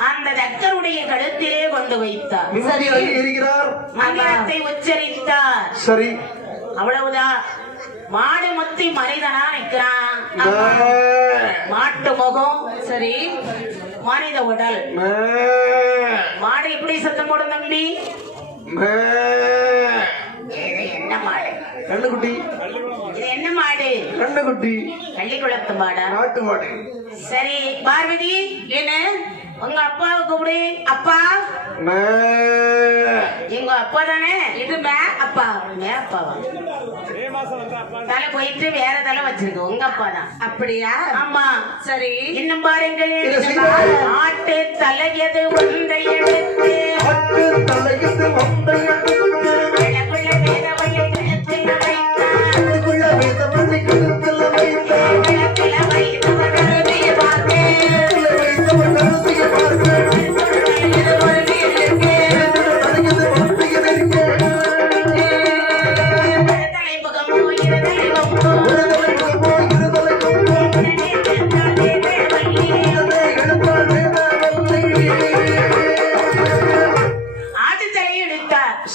அந்த தக்கருடைய கழுத்திலே கொண்டு வைத்தார். மந்திரத்தை உச்சரித்தார். சரி. அவ்வளவுதான். மாடு முத்தி மனிதனா நிற்கிறான். மாட்டு முகம் சரி, மனித உடல். மாடு எப்படி சத்தம் போடும் தம்பி? என்ன மாடு? கண்ணுக்குட்டி. இது என்ன மாடு? கண்ணுக்குட்டி. கள்ளிக்குளத்து மாடா? நாட்டு மாடு. சரி பார்வதி, என்ன உங்க அப்பாவை கூப்பிடு. அப்பா. எங்க அப்பா தானே இது? அப்பா. அப்பாவா? தலை போயிட்டு வேற தலை வச்சிருக்கு. உங்க அப்பா தான். அப்படியா? ஆமா. சரி இன்னும் பாருங்கள். ஆட்டு தலையது ஒன்றை எடுத்து.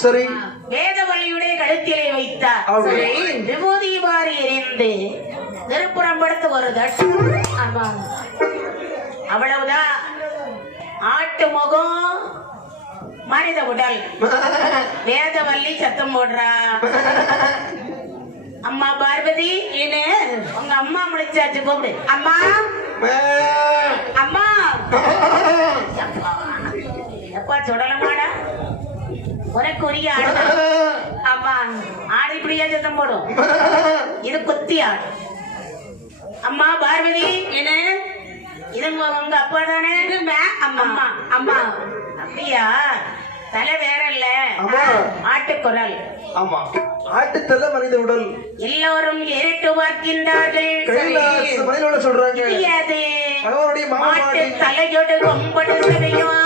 சரி. வேதவல்லியுடைய கழுத்திலே வைத்தார். விபூதி வாரி எறிந்து திருப்புறம் படுத்து ஒரு தட்டு. அவ்வளவுதான். ஆட்டு முகம் மனித உடல். வேதவல்லி சத்தம் போடுறா. அம்மா பார்வதி, என்ன உங்க அம்மா முடிச்சாச்சு கூப்பிடு. அம்மா அம்மா. எப்பா சுடலமாடா உனக்கு உரிய ஆடு. அம்மா ஆடு இப்படியா சத்தம் போடும்? இது குத்தி ஆடு. அம்மா பார்வதி, என்ன இது உங்க அப்பா தானே? அம்மா. அம்மா அப்படியா? தலை வேற இல்ல, ஆட்டுக்குரல். ஆமா, ஆட்டுத்தலை மனித உடல். எல்லோரும் ஏறிட்டு பார்க்கின்றார்கள். சொல்றாங்க தலையோடு கொம்படு சதையும்.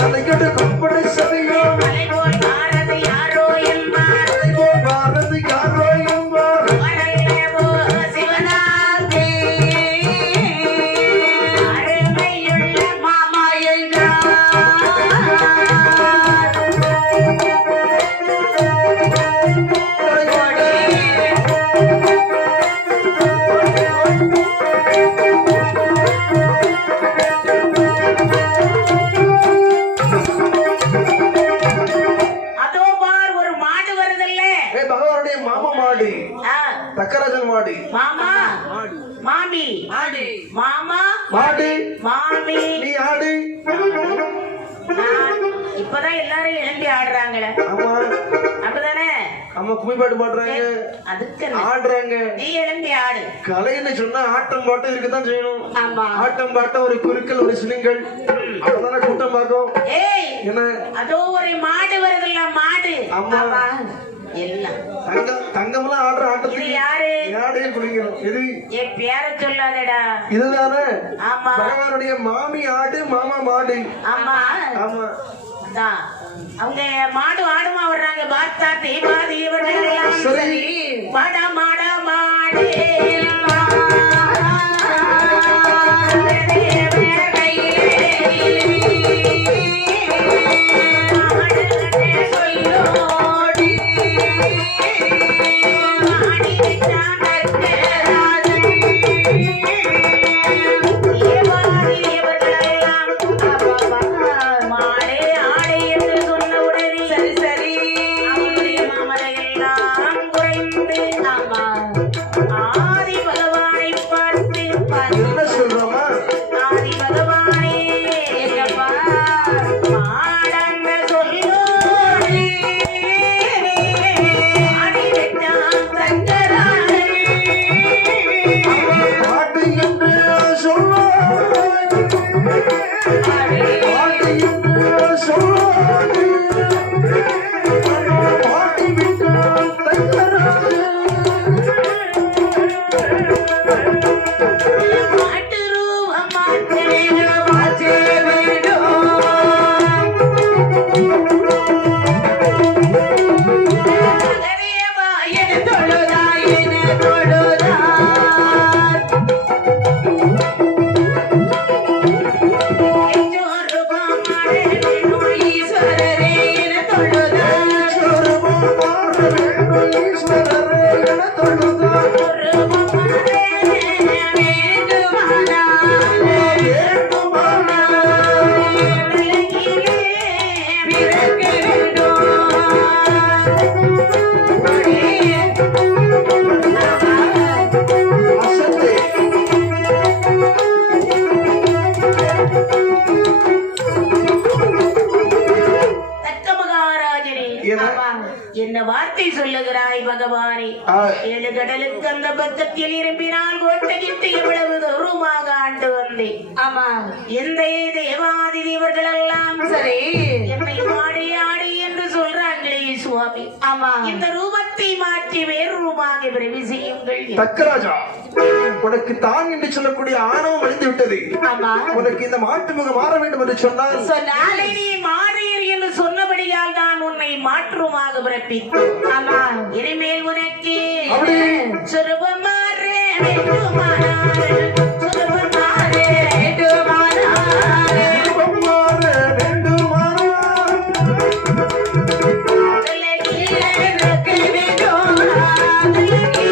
தலையோடு கொம்படு சதையும். தலை போல் பாரதி யாரோ என்பார். பாரதி யாரோ என்பார். சிவனாகி அருமையுள்ள மாமா என்றார். தக்கராஜன் மாடு. மாமா மாமி மாமா மாடு மாமி. நீ ஆடு. இப்பதான் எல்லாரும் எழும்பி ஆடுறாங்களே. ஆமா அப்படிதானே? அம்மா கும்மிப்பாட்டு பாடுறாங்க, அதுக்கு ஆடுறாங்க. நீ எழும்பி ஆடு. கலைன்னு சொன்னா ஆட்டம் பாட்டம் இருக்கத்தான் செய்யணும். ஆமா, ஆட்டம் பாட்டம் ஒரு குறுக்கல் ஒரு சிலுங்கள் அப்பதானே கூட்டம் பார்க்கும். ஏய் என்ன அதோ ஒரு மாடு வருதுல்ல மாடு. ஆமா எல்லாம் தங்கம்லாம் ஆடுற ஆட்டத்துக்கு யாரு யாரையும் குடிக்கிறோம். இது என் பேர சொல்லாதடா. இதுதானே? ஆமா, பகவானுடைய மாமி ஆடு மாமா மாடு. ஆமா ஆமா தான். அவங்க மாடு ஆடுமா வர்றாங்க. பார்த்தா தீபாவளி இவர்கள் சரி. மாடா மாடா மாடு என்ன வார்த்தை சொல்லுகிறாய் பகவானே? 7 கடலுக்கு அந்த பக்கத்தில் இரும்பினால் கோட்டையிட்டு எவ்வளவு தூரமாக ஆண்டு வந்தேன். ஆமா, எந்த தேவாதி தேவர்கள் எல்லாம் சரி என்னை ஆடி ஆடி என்று சொல்றாங்களே சுவாமி. ஆமா, இந்த ரூபத்தை மாற்றி வேறு ரூபமாக பிறவி செய்யுங்கள். தக்கராஜா, உனக்கு தான் என்று சொல்லக்கூடிய ஆணவம் அழிந்து விட்டது. ஆமா, உனக்கு இந்த மாட்டு முகம் மாற வேண்டும் என்று சொன்னால் நாளை நீ மாறீர் என்று சொன்னபடியால் தான் உன்னை மாற்றுமாக பிறப்பித்தோம். ஆமா, இனிமேல் உனக்கு சுரூபம் மாற வேண்டுமானால் சுரூபம் மாற வேண்டுமானால் சுரூபம் மாற வேண்டுமானால் உலகிற்கு வேண்டுமானால் உலகிற்கு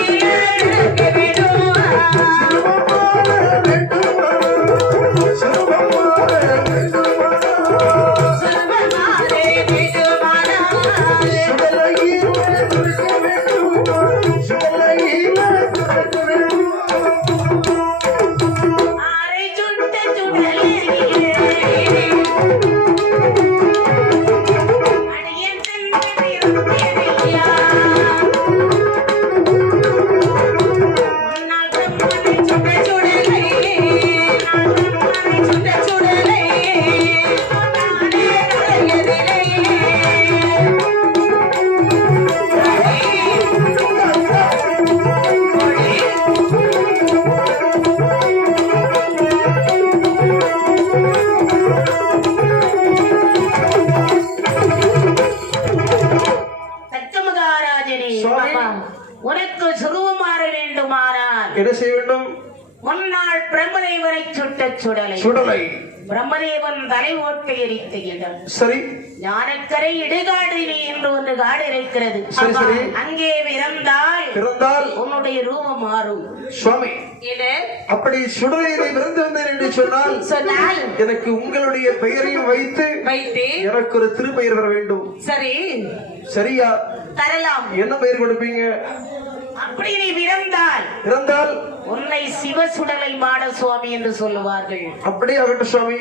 வேண்டுமானால் சுரூபம் மாற வேண்டுமானால் சுரூபம் மாற வேண்டுமானால் சுடலையிலே துடிக்க வேண்டும், சுடலையிலே துடிக்க வேண்டும். ஆரை சுட்ட சுடலையிலே அடியேன் சென்றிருந்தேனையா. உன்னால் பிரம்மனை சுட்ட சுடலை, நான் பிரம்மனை சுட்ட சுடலை, நானே நுழையதில்லை. தக்க மகாராஜனே, சுவாமி. பாப்பா, உனக்கு சுருவம் மாற வேண்டுமானால் என்ன செய்ய வேண்டும்? முன்னாள் பிரம்மதேவனை சுட்ட சுடலை சுடலை பிரம்மதேவன் தலை ஓட்டை எரித்த இடம். சரி, ஞானக்கரை இடுகாடினி என்று ஒன்று காடு இருக்கிறது. சரி, சரி. அங்கே பிறந்தால் பிறந்தால் உன்னுடைய ரூபம் மாறும். சுவாமி, இது அப்படி சுடலையிலே பிறந்து வந்தேன் என்று சொன்னால் சொன்னால் எனக்கு உங்களுடைய பெயரையும் வைத்து வைத்து எனக்கு ஒரு திருப்பெயர் வர வேண்டும். சரி சரியா? தரலாம். என்ன பெயர் கொடுப்பீங்க? அப்படி நீ பிறந்தால் பிறந்தால் உன்னை சிவசுடலை மாட சுவாமி என்று சொல்லுவார்கள். அப்படியே ஆகட்டும் சுவாமி.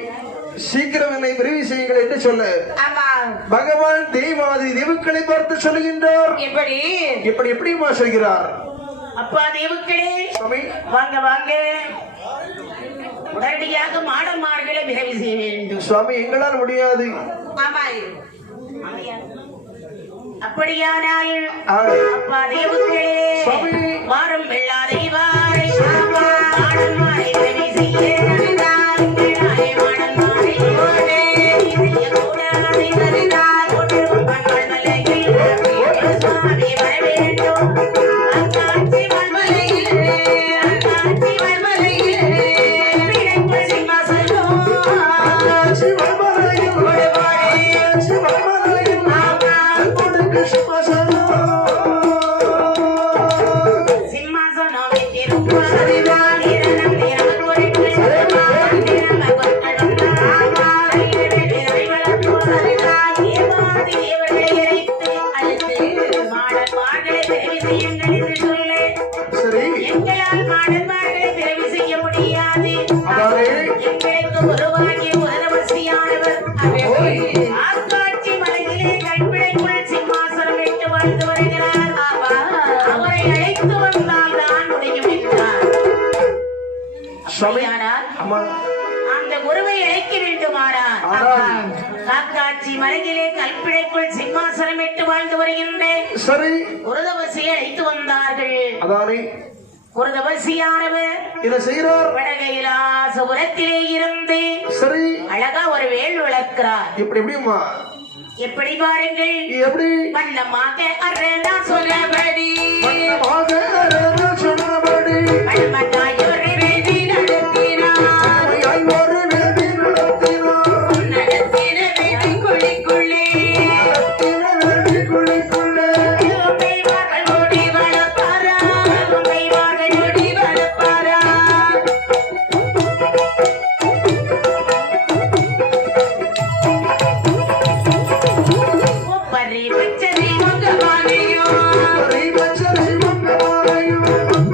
சீக்கிரம் என்னை விரைவு செய்யுங்கள் என்று சொல்ல ஆமா, பகவான் தேவாதி தேவுக்களை பார்த்து சொல்லுகின்றார். எப்படி இப்படி எப்படிமா சொல்கிறார்? அப்பா தேவுக்களே, சுவாமி, வாங்க வாங்க, உடனடியாக மாடமார்களை விரைவு செய்ய வேண்டும். சுவாமி, எங்களால் முடியாது. ஆமா, அப்படியானால் ஆ, அப்பா தேவுக்களே, சுவாமி. வாரம் வெள்ளாதை வாரை மாடமாரை விரைவு செய்ய நாளை மாடமாரை ஓடே செய்யக்கூடாது சரிதான் ஒன்றும் பண்கள் மலையில் சுவாமி வர வேண்டும். அங்காட்சி வன்மலையில் அங்காட்சி வன்மலையில் பிழைக்குள் சிம்மாசனம் சிவமலையில் சிவமலையில் அன்புடன் சிவசனம். சிம்மாசனம் வைத்திருப்பார் சரிதான் இரண்டும் நிறங்கள் ஒழித்து சரிதான் நிறங்கள் கொண்டடும் ஆமாம் இறை வளர்ப்போர் சரிதான் ஏமாதி தேவர்களை இறைத்து அழைத்து மாடன்மார்களை பிறவி செய்யுங்கள் என்று சொல்லு. சரி, எங்களால் மாடன்மார்களை பிறவி செய்ய முடியாது. அதானே? எங்களுக்கு உருவாகிய உலகவசியானவர் ஆட்காட்சி மலையிலே கண்பிழைக்குள் சிம்மாசனம் விட்டு வாழ்ந்து வருகிறார். அவரை அழைத்து வந்தால் தான் முடியும் என்றார். சுவாமி. அப்படியானால் அம்மா, அந்த குருவை அழைக்க வேண்டுமாறார். ஆனால் காக்காட்சி மலையிலே கல்பிழைக்குள் சிம்மாசனம் விட்டு வாழ்ந்து வருகின்ற சரி, குருதவசியை அழைத்து வந்தார்கள். அதானே? குருதவசியானவர் இதை செய்கிறார். வடகைலாசபுரத்திலே இருந்து சரி, அழகா ஒரு வேல் வளர்க்கிறார். இப்படி எப்படிமா? எப்படி பாருங்கள், எப்படி? வண்ணமாக அரணா சொன்னபடி வண்ணமாக அரணா சொன்னபடி வண்ணமாயொரு வேதி நடத்தினார். அவையாய் ஒரு வேதி நடத்தினார். நடத்தின வேதிக்குள்ளிக்குள்ளே நடத்தின வேதிக்குள்ளிக்குள்ளே உமைவார்கள் ஓடி வளர்ப்பாரா, உமைவார்கள் ஓடி வளர்ப்பாரா. ஒப்பரி பச்சனை மங்கமானையோ பச்சரை மங்கமாலையும்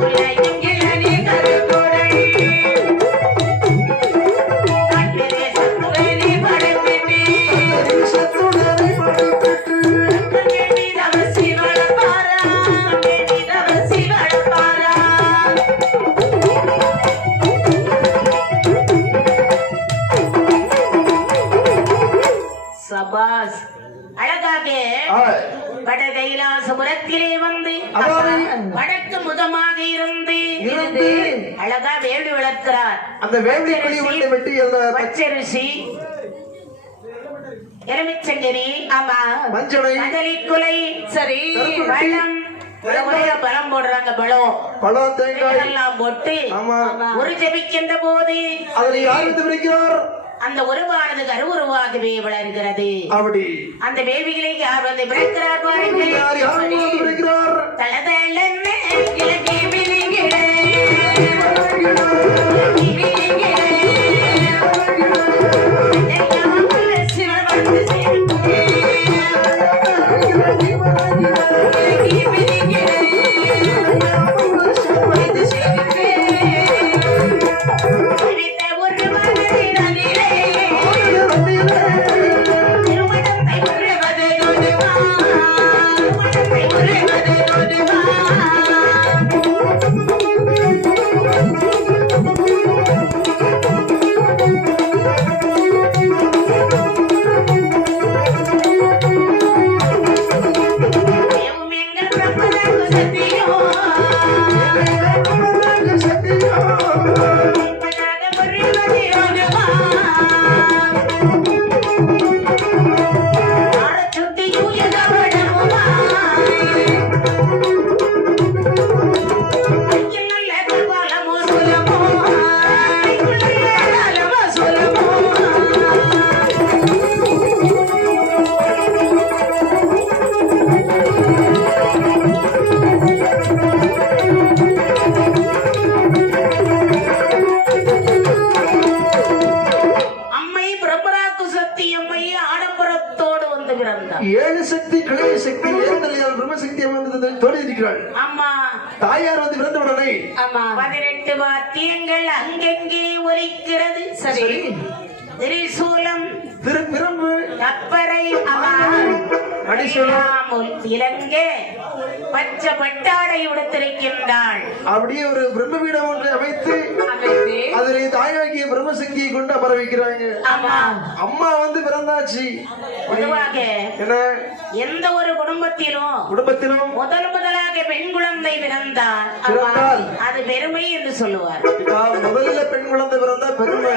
உலகில் கருப்பு சபாஸ் அழகாக வட கைலாசபுரத்திலே வந்து வடக்கு முகமாக இருந்து அழகா வேள்வி வளர்க்கிறார். அந்த வேள்வி வெட்டி பச்சரிசி எலுமிச்சங்கரி ஆமா மஞ்சளை மதலி குலை சரி பழம் பழம் போடுறாங்க. பழம் தேங்காய் எல்லாம் போட்டு ஒரு ஜபிக்கின்ற போது அதில் யார் விரிக்கிறார்? அந்த உருவானது கருவுருவாகவே வளர்கிறது. அப்படி அந்த பேபிகளை யார் வந்து பிறக்கிறார் பாருங்கள். தளதளன்னு தாயார் வந்து பிறந்த உடனே 18 வாத்தியங்கள் அங்கெங்கே ஒலிக்கிறது. சரி திரிசூலம் திருப்பிரம்பு கப்பரை இலங்கை பச்சை பட்டாடை உடுத்திருக்கின்றாள். அப்படியே ஒரு பிரம்மபீடம் ஒன்றை அமைத்து அதிலே தாயாகிய பிரம்மசக்தியை கொண்டு அமர வைக்கிறாங்க. அம்மா வந்து பிறந்தாச்சு. பொதுவாக எந்த ஒரு குடும்பத்திலும் முதலாக பெண் குழந்தை பிறந்தால் அது பெருமை என்று சொல்லுவார். முதல்ல பெண் குழந்தை பிறந்தா பெருமை,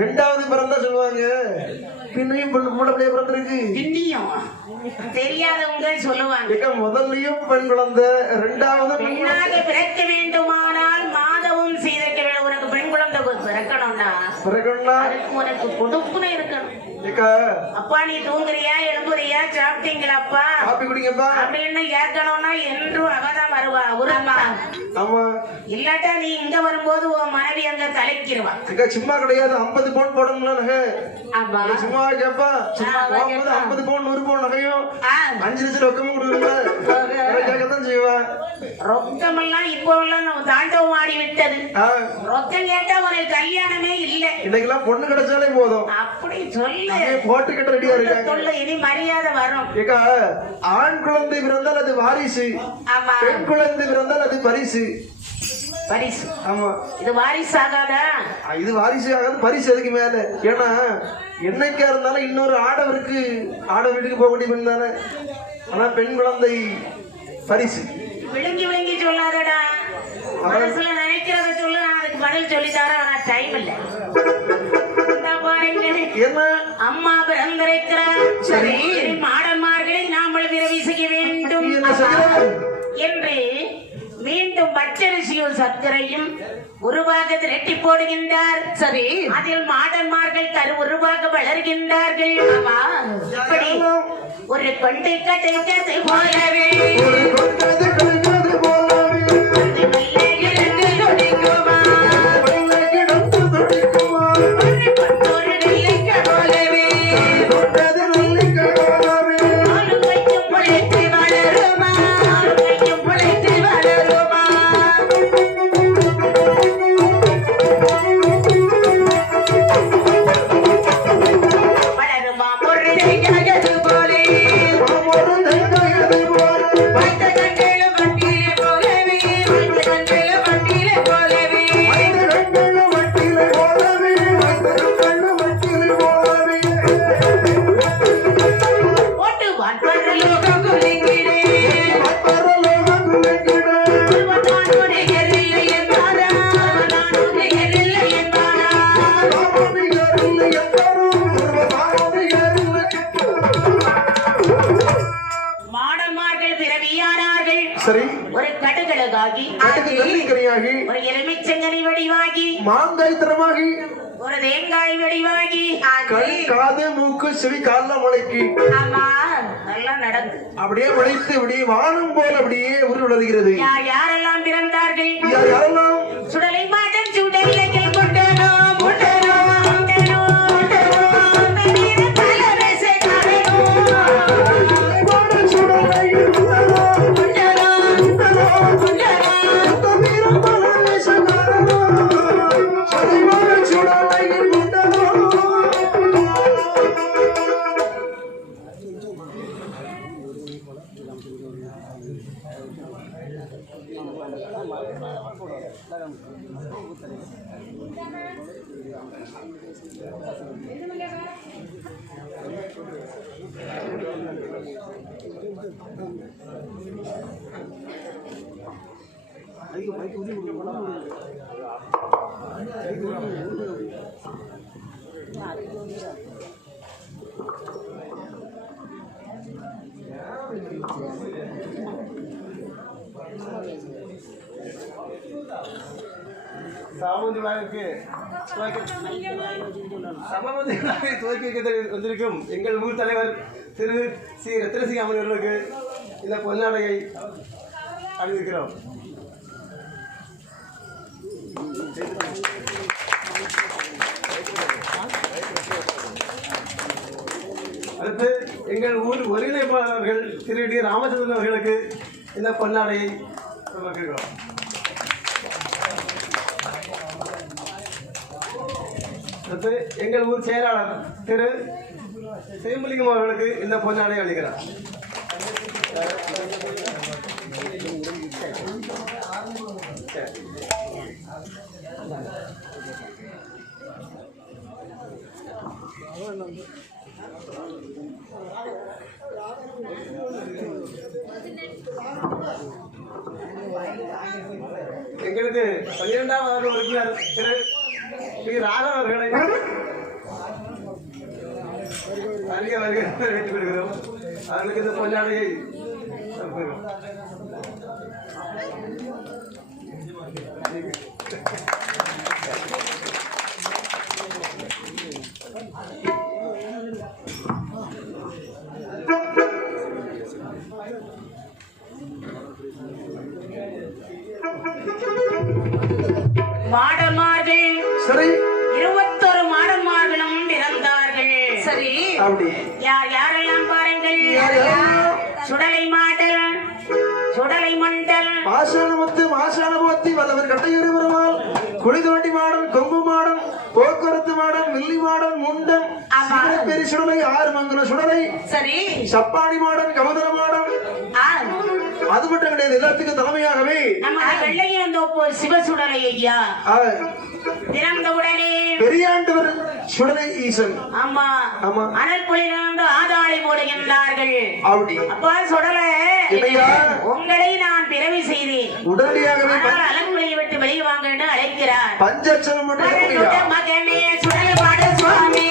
ரெண்டாவது பிறந்தா சொல்லுவாங்க பின்னையும் பிள்ளை பிறந்திருக்கு பின்னியும் தெரியாதவங்க சொல்லுவாங்க. முதல்லையும் பெண் குழந்தை, ரெண்டாவது பெண்ணாக பிறக்க வேண்டுமானால் மாதவும் சீதைக்க வேண்டும். உனக்கு பெண் குழந்தை பிறக்கணும்னா உனக்கு கொடுப்புன்னு இருக்கணும். அப்பா நீ தூங்குறியா, எழும்புறியா, சாப்பிட்டீங்களாப்பா, காப்பி குடிங்கப்பா அப்படின்னு கேட்கணும்னா என்றும் அவதான் வருவா உருமா. இல்லாட்டா நீ இங்க வரும்போது உன் மனைவி அங்க தலைக்கிடுவா. சும்மா கிடையாது, 50 பவுன் போடணும்ல. சும்மா கேப்பா 50 பவுன் 100 பவுன் நகையும் 5 லட்சம் ரொக்கமும் கொடுக்கத்தான் செய்வா. ரொக்கம் எல்லாம் இப்போ எல்லாம் தாண்டவம் ஆடி விட்டது. ரொக்கம் கேட்டா ஒரு கல்யாணமே இல்லை. இன்னைக்கெல்லாம் பொண்ணு கிடைச்சாலே போதும். அப்படி சொல்லு, போட்டு கட்ட ரெடியா இருக்காங்க. சொல்ல இனி மரியாதை வரும். ஆண் குழந்தை பிறந்தால் அது வாரிசு, பெண் குழந்தை பிறந்தால் அது பரிசு. பரிசு ஆமா, இது வாரிசு ஆகாதா? இது வாரிசு ஆகாது, பரிசு அதுக்கு மேல. ஏன்னா என்னைக்கா இருந்தாலும் இன்னொரு ஆட வீட்டுக்கு போக வேண்டிய பெண் தானே. ஆனா பெண் குழந்தை பரிசு. விழுங்கி சொல்லாதடா, மனசுல நினைக்கிறத சொல்ல. நான் அதுக்கு பதில் சொல்லித்தார, ஆனா டைம் இல்ல. அம்மா பிறந்திருக்கிறார். சரி மாடன்மார்களை நாமல் விரவி செய்ய வேண்டும் என்று மீண்டும் பச்சரிசியும் சர்க்கரையும் உருவாக திரட்டி போடுகின்றார். சரி அதில் மாடன்மார்கள் உருவாக வளர்கின்றார்கள். இப்படி ஒரு கொண்டை கட்டை போலவே மாடன்மார்கள் பிறவியானார்கள். சரி. ஒரு கடுகளகாகி ஒரு எலுமிச்சங்கனி வடிவாகி மாங்காய் தரமாகி ஒரு தேங்காய் வடிவாகி காது மூக்கு செவி கால முளைக்கு ஆமா நல்லா நடந்து அப்படியே முளைத்து அப்படியே வானம் போல அப்படியே உருவடுகிறது. யாரெல்லாம் பிறந்தார்கள்? யாரெல்லாம் சுடலை மாடன் சுடலைகள் கொண்டனோ முண்டனோ முண்டனோ வந்திருக்கும் எங்கள் ஊர் தலைவர் திரு சி ரத்னசிங் அவர்களுக்கு இந்த பொன்னாடையை அணிவிக்கிறோம். அடுத்து எங்கள் ஊர் ஒருங்கிணைப்பாளர்கள் திரு டி ராமச்சந்திரன் அவர்களுக்கு இந்த பொன்னாடையை சமர்ப்பிக்கிறோம். அடுத்து எங்கள் ஊர் செயலாளர் திரு சேம்பலிங்கம் அவர்களுக்கு இந்த பொன்னாடை அளிக்கிறார். எங்களுக்கு 12வது உறுப்பினர் திரு ஸ்ரீ ராதா அவர்களை வருக வருக வைத்துக் கொள்கிறோம். அவர்களுக்கு இந்த பொன்னாடையை மாடன்மார்கள் சரி 21 மாடன்மார்களும் பிறந்தார்கள். சரி அப்படி யாரெல்லாம் பாருங்கள். சுடலை மாடல் சுடலை மண்டல் மாசானமுத்து மாசானபோத்தி வல்லவர் கட்டையேறு பெருமாள் குளிதோண்டி மாடன் கொம்பு மாடன் போக்குவரத்து மாடன் வில்லி மாடன் முண்டன் பெரிய சுடலை ஆறுமங்கல சுடலை சரி சப்பாடி மாடன் கமதர மாடன் அது மட்டும் கிடையாது. எல்லாத்துக்கும் தலைமையாகவே நம்ம வெள்ளையந்தோப்பு சிவசுடலை ஐயா பிறந்தவுடனே பெரியாண்டவர் சுடலை ஈசன். ஆமா ஆமா அனல்புலிலிருந்து ஆதாளி போடுகின்றார்கள். அப்படி அப்பா சுடலை உங்களை நான் பிறவி செய்தேன். உடனடியாகவே அலங்குலையை விட்டு வெளியே வாங்க என்று அழைக்கிறார். பஞ்சட்சரம் மகனே சுடலை பாட சுவாமி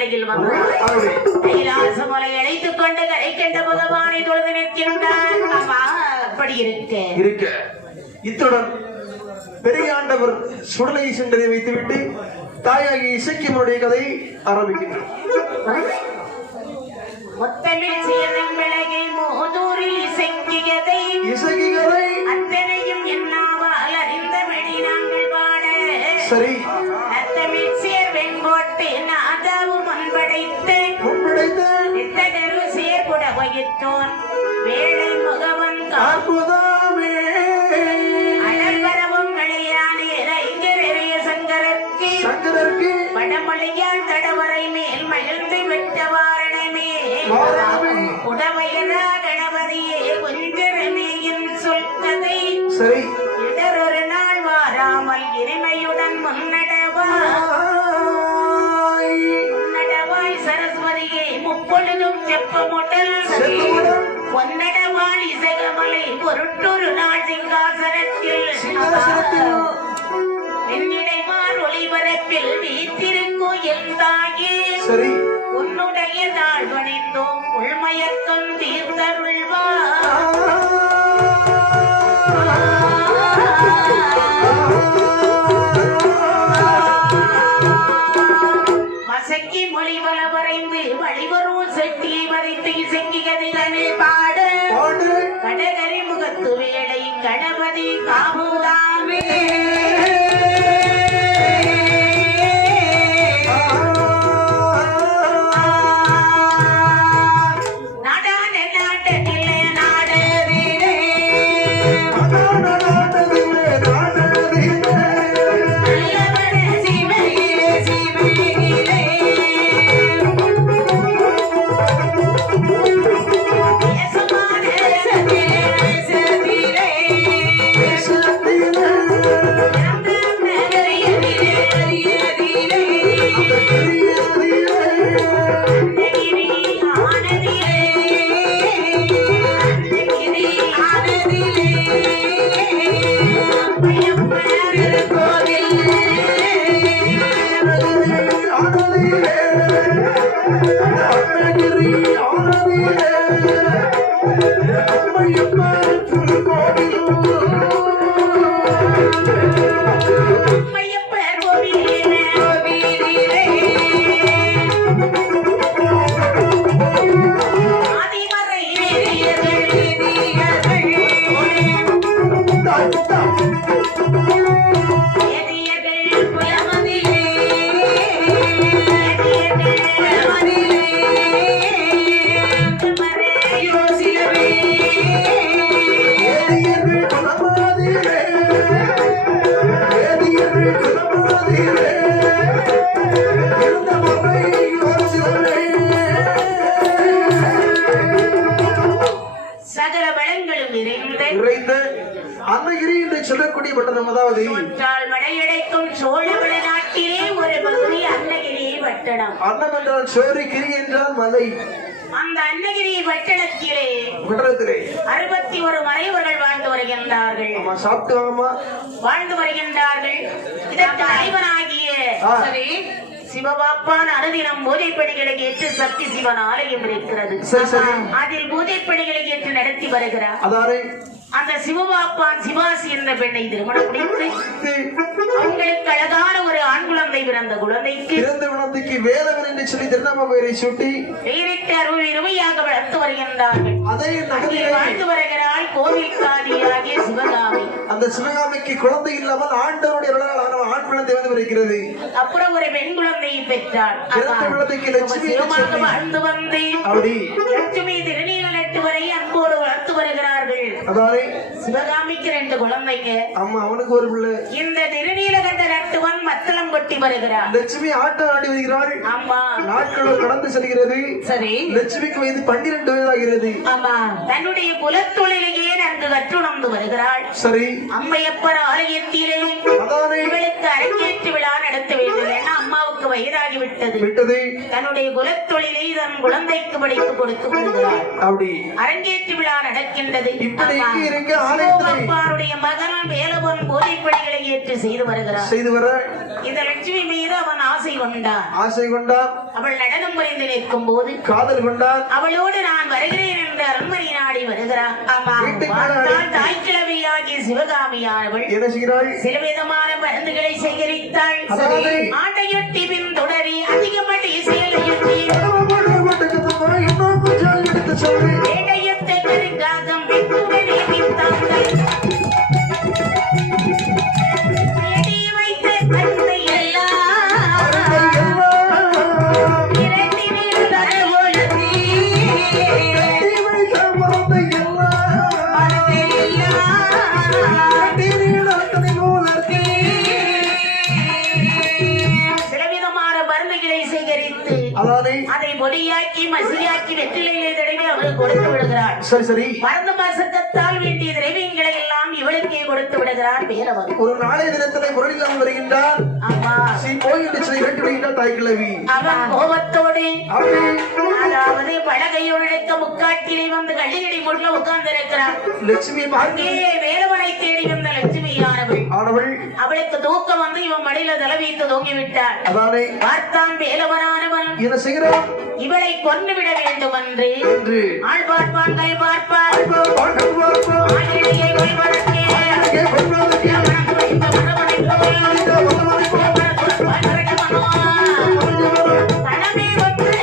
வழியில் வந்தார். கைலாசமலை அழைத்துக் கொண்டு கரை கண்ட பகவானை தொழுது நிற்கின்றார். அப்படி இருக்க இத்துடன் பெரியாண்டவர் சுடலை சென்றதை வைத்துவிட்டு தாயாகி இசக்கியனுடைய கதை ஆரம்பிக்கின்றோம். முத்தமிழ் சேர்ந்த விலகை மோதூரில் இசைக்கியதை அத்தனையும் என்னாவால் அறிந்த மணி நாங்கள் பாட. சரி. அத்தமிழ் சேர் வெண்கோட்டு நாதாவும் முன்படைத்து நித்தகரு சேர்புட வகித்தோன் வேளை முகவன் காப்புதாமே அழல்வரவும் களையானே ரைங்கரிய சங்கரருக்கு வடமொழியால் தடவரை மேல் மகிழ்ந்து விட்ட வாரணமே உடமையரா கணபதியே குஞ்சரமேயின் சொற்கதை இடரொரு நாள் வாராமல் இனிமையுடன் முன்னடவாய் சரஸ்வதியை முப்பொழுதும் செப்பமுடல் பொன்னடவாள் இசகமலை பொருட்டொரு நாள் சிங்காசனத்தில் வெண்ணிடைமார் ஒளிபரப்பில் வீத்திருக்கும் எந்தாயே உன்னுடைய தாழ் பணிந்தோம் உள்மயக்கம் தீர்த்தருள்வார். மசக்கி மொழி வள வரைந்து வழிவரும் செட்டியை வரைத்து இசைக்கிகதிலே பாட கடகரி முகத்து வேளை கணபதி காமுதாமே சொல்லக்கூடிய பட்டணம், அதாவது மடையடைக்கும் சோழவள நாட்டிலே ஒரு பகுதி அன்னகிரி பட்டணம். அன்னம் என்றால் சோறு, கிரி என்றால் மலை. அந்த அன்னகிரி பட்டணத்திலே 61 மறைவர்கள் வாழ்ந்து வருகின்றார்கள். வாழ்ந்து வருகின்றார்கள். இதற்கு தலைவனாகிய சிவபாப்பான் அனுதினம் பூஜை பணிகளை ஏற்று சக்தி சிவன் ஆலயம் இருக்கிறது. அதில் பூஜை பணிகளை ஏற்று நடத்தி வருகிறார். அந்த சிவபாப்பான் சிவாசி என்ற பெண்ணை திருமணம் முடித்து அவங்களுக்கு அழகான ஒரு ஆண் குழந்தை பிறந்த குழந்தைக்கு வேலவன் என்று சொல்லி திருநாம பெயரை சூட்டி பெயரிட்டு அருமையாக வளர்த்து வருகின்றார்கள். வாழ்ந்து வருகிறாள் கோவில் காதியாகிய சிவகாமி. அந்த சிவகாமிக்கு குழந்தை இல்லாமல் ஆண்டவருடைய ஆண் குழந்தை வந்து வருகிறது. அப்புறம் ஒரு பெண் குழந்தையை பெற்றாள். வாழ்ந்து வந்து லட்சுமி திருநீல நட்டு வரை அன்போடு வளர்த்து வருகிறார்கள். சிவகாமிக்கு 2 குழந்தைங்க. அவனுக்கு ஒரு பிள்ளை. இந்த திருநீலகண்ட நட்டுவன் மத்தளம் கொட்டி வருகிறார். லட்சுமி ஆட்டம் ஆடி வருகிறாள். நாட்களும் கடந்து செல்கிறது. சரி. லட்சுமிக்கு வயது 12 வயதாகிறது. தன்னுடைய குலத்தொழிலையே நன்கு கற்றுணர்ந்து வருகிறாள். சரி. அம்மையப்பர் ஆலயத்திலே இவளுக்கு அரங்கேற்று விழா நடத்த வேண்டும். ஏன்னா அம்மாவுக்கு வயதாகிவிட்டு விட்டது தன்னுடைய குலத்தொழிலை தன் குழந்தைக்கு படித்து கொடுத்து வருகிறார். அப்படி அரங்கேற்று விழா நடக்கின்றது. இப்படி இங்கே இருக்க ஆலயத்திலே அப்பாருடைய மகன் வேலவன் போதைப்படிகளை ஏற்று செய்து வருகிறார். செய்து வர இந்த லட்சுமி மீது அவன் ஆசை கொண்டான். ஆசை கொண்டான். அவள் நடனம் புரிந்து நிற்கும் போது காதல் கொண்டான். அவளோடு நான் வருகிறேன் என்று அரண்மனை நாடி வருகிறான். தாய் கிழவியாகிய சிவகாமியானவள் என்ன செய்கிறாள்? சிலவிதமான மருந்துகளை சேகரித்தாள். ஆட்டையொட்டி பின் தொடரி அதிகமடி செயலையொட்டி வேட்டையத்தை கருங்காகம் விட்டுடனே வித்தாங்கள் வைத்த கருத்தை எல்லாம் இரட்டி வீழ்ந்தாள் ஒளி. சிலவிதமான மருந்துகளை சேகரித்து அதை பொடியாக்கி மசியாக்கி வெற்றிலையை தடவி அவளுக்கு கொடுத்து விடுகிறாள். சரி சரி. மருந்து மசக்கத்தால் வேண்டிய திரவியங்களை எல்லாம் இவளுக்கே கொடுத்து விடுகிறார் பேரவர். ஒரு நாளைய தினத்திலே பொருளில்லாமல் வருகின்றார். ஆமா, போய் என்று சொல்லி வெட்டி விடுகின்றார் தாய் கிழவி. அவன் கோபத்தோடு அதாவது பலகையுழைக்க முக்காட்டிலே வந்து கள்ளியடி முள்ள உட்கார்ந்து இருக்கிறார். லட்சுமி அங்கே வேலவனை தேடி வந்த லட்சுமியானவள் அவளுக்கு தூக்கம் வந்து இவன் மடியில தலை வைத்து தூங்கி விட்டாள். அதானே பார்த்தான் வேலவனானவன் என்ன செய்கிறான்? இவளை கொன்று விட வேண்டும் என்று ஆள் பார்ப்பான் கை பார்ப்பான் ஆயிழையை கொள்வதற்கே கடமை ஒன்று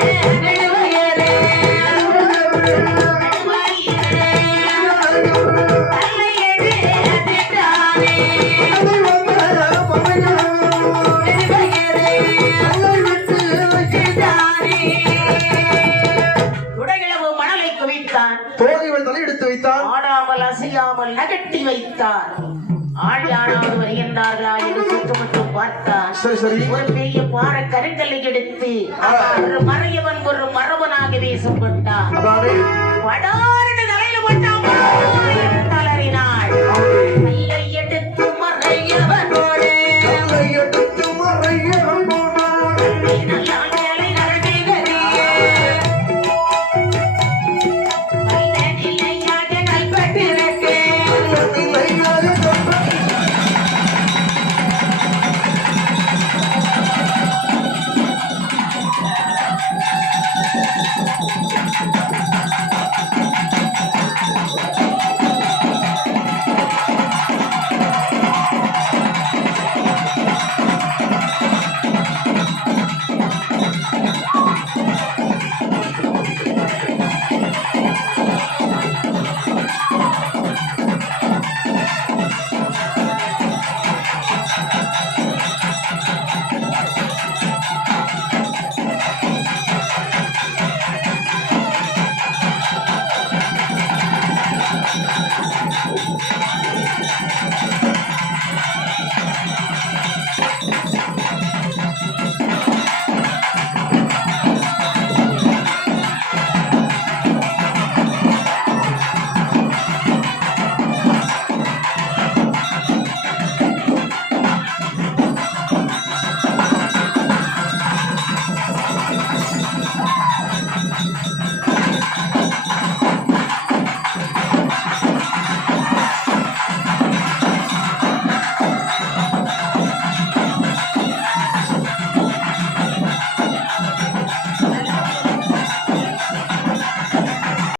நெடுவயரே தலையெடு அதிட்டானே உடைகளவு மணலை குவித்தான். தோகைகள் தலையெடுத்து வைத்தான். ஆடாமல் அசையாமல் நகட்டி வைத்தான். ஆள் யாராவது வருகின்றார்களா என்று சுற்றுமுற்றும் பார்த்தான். சரி சரி. ஒரு பெரிய பாறை கருங்கல்லை எடுத்து ஒரு மறையவன் ஒரு மரபனாக வீசும் கொண்டான். படாரென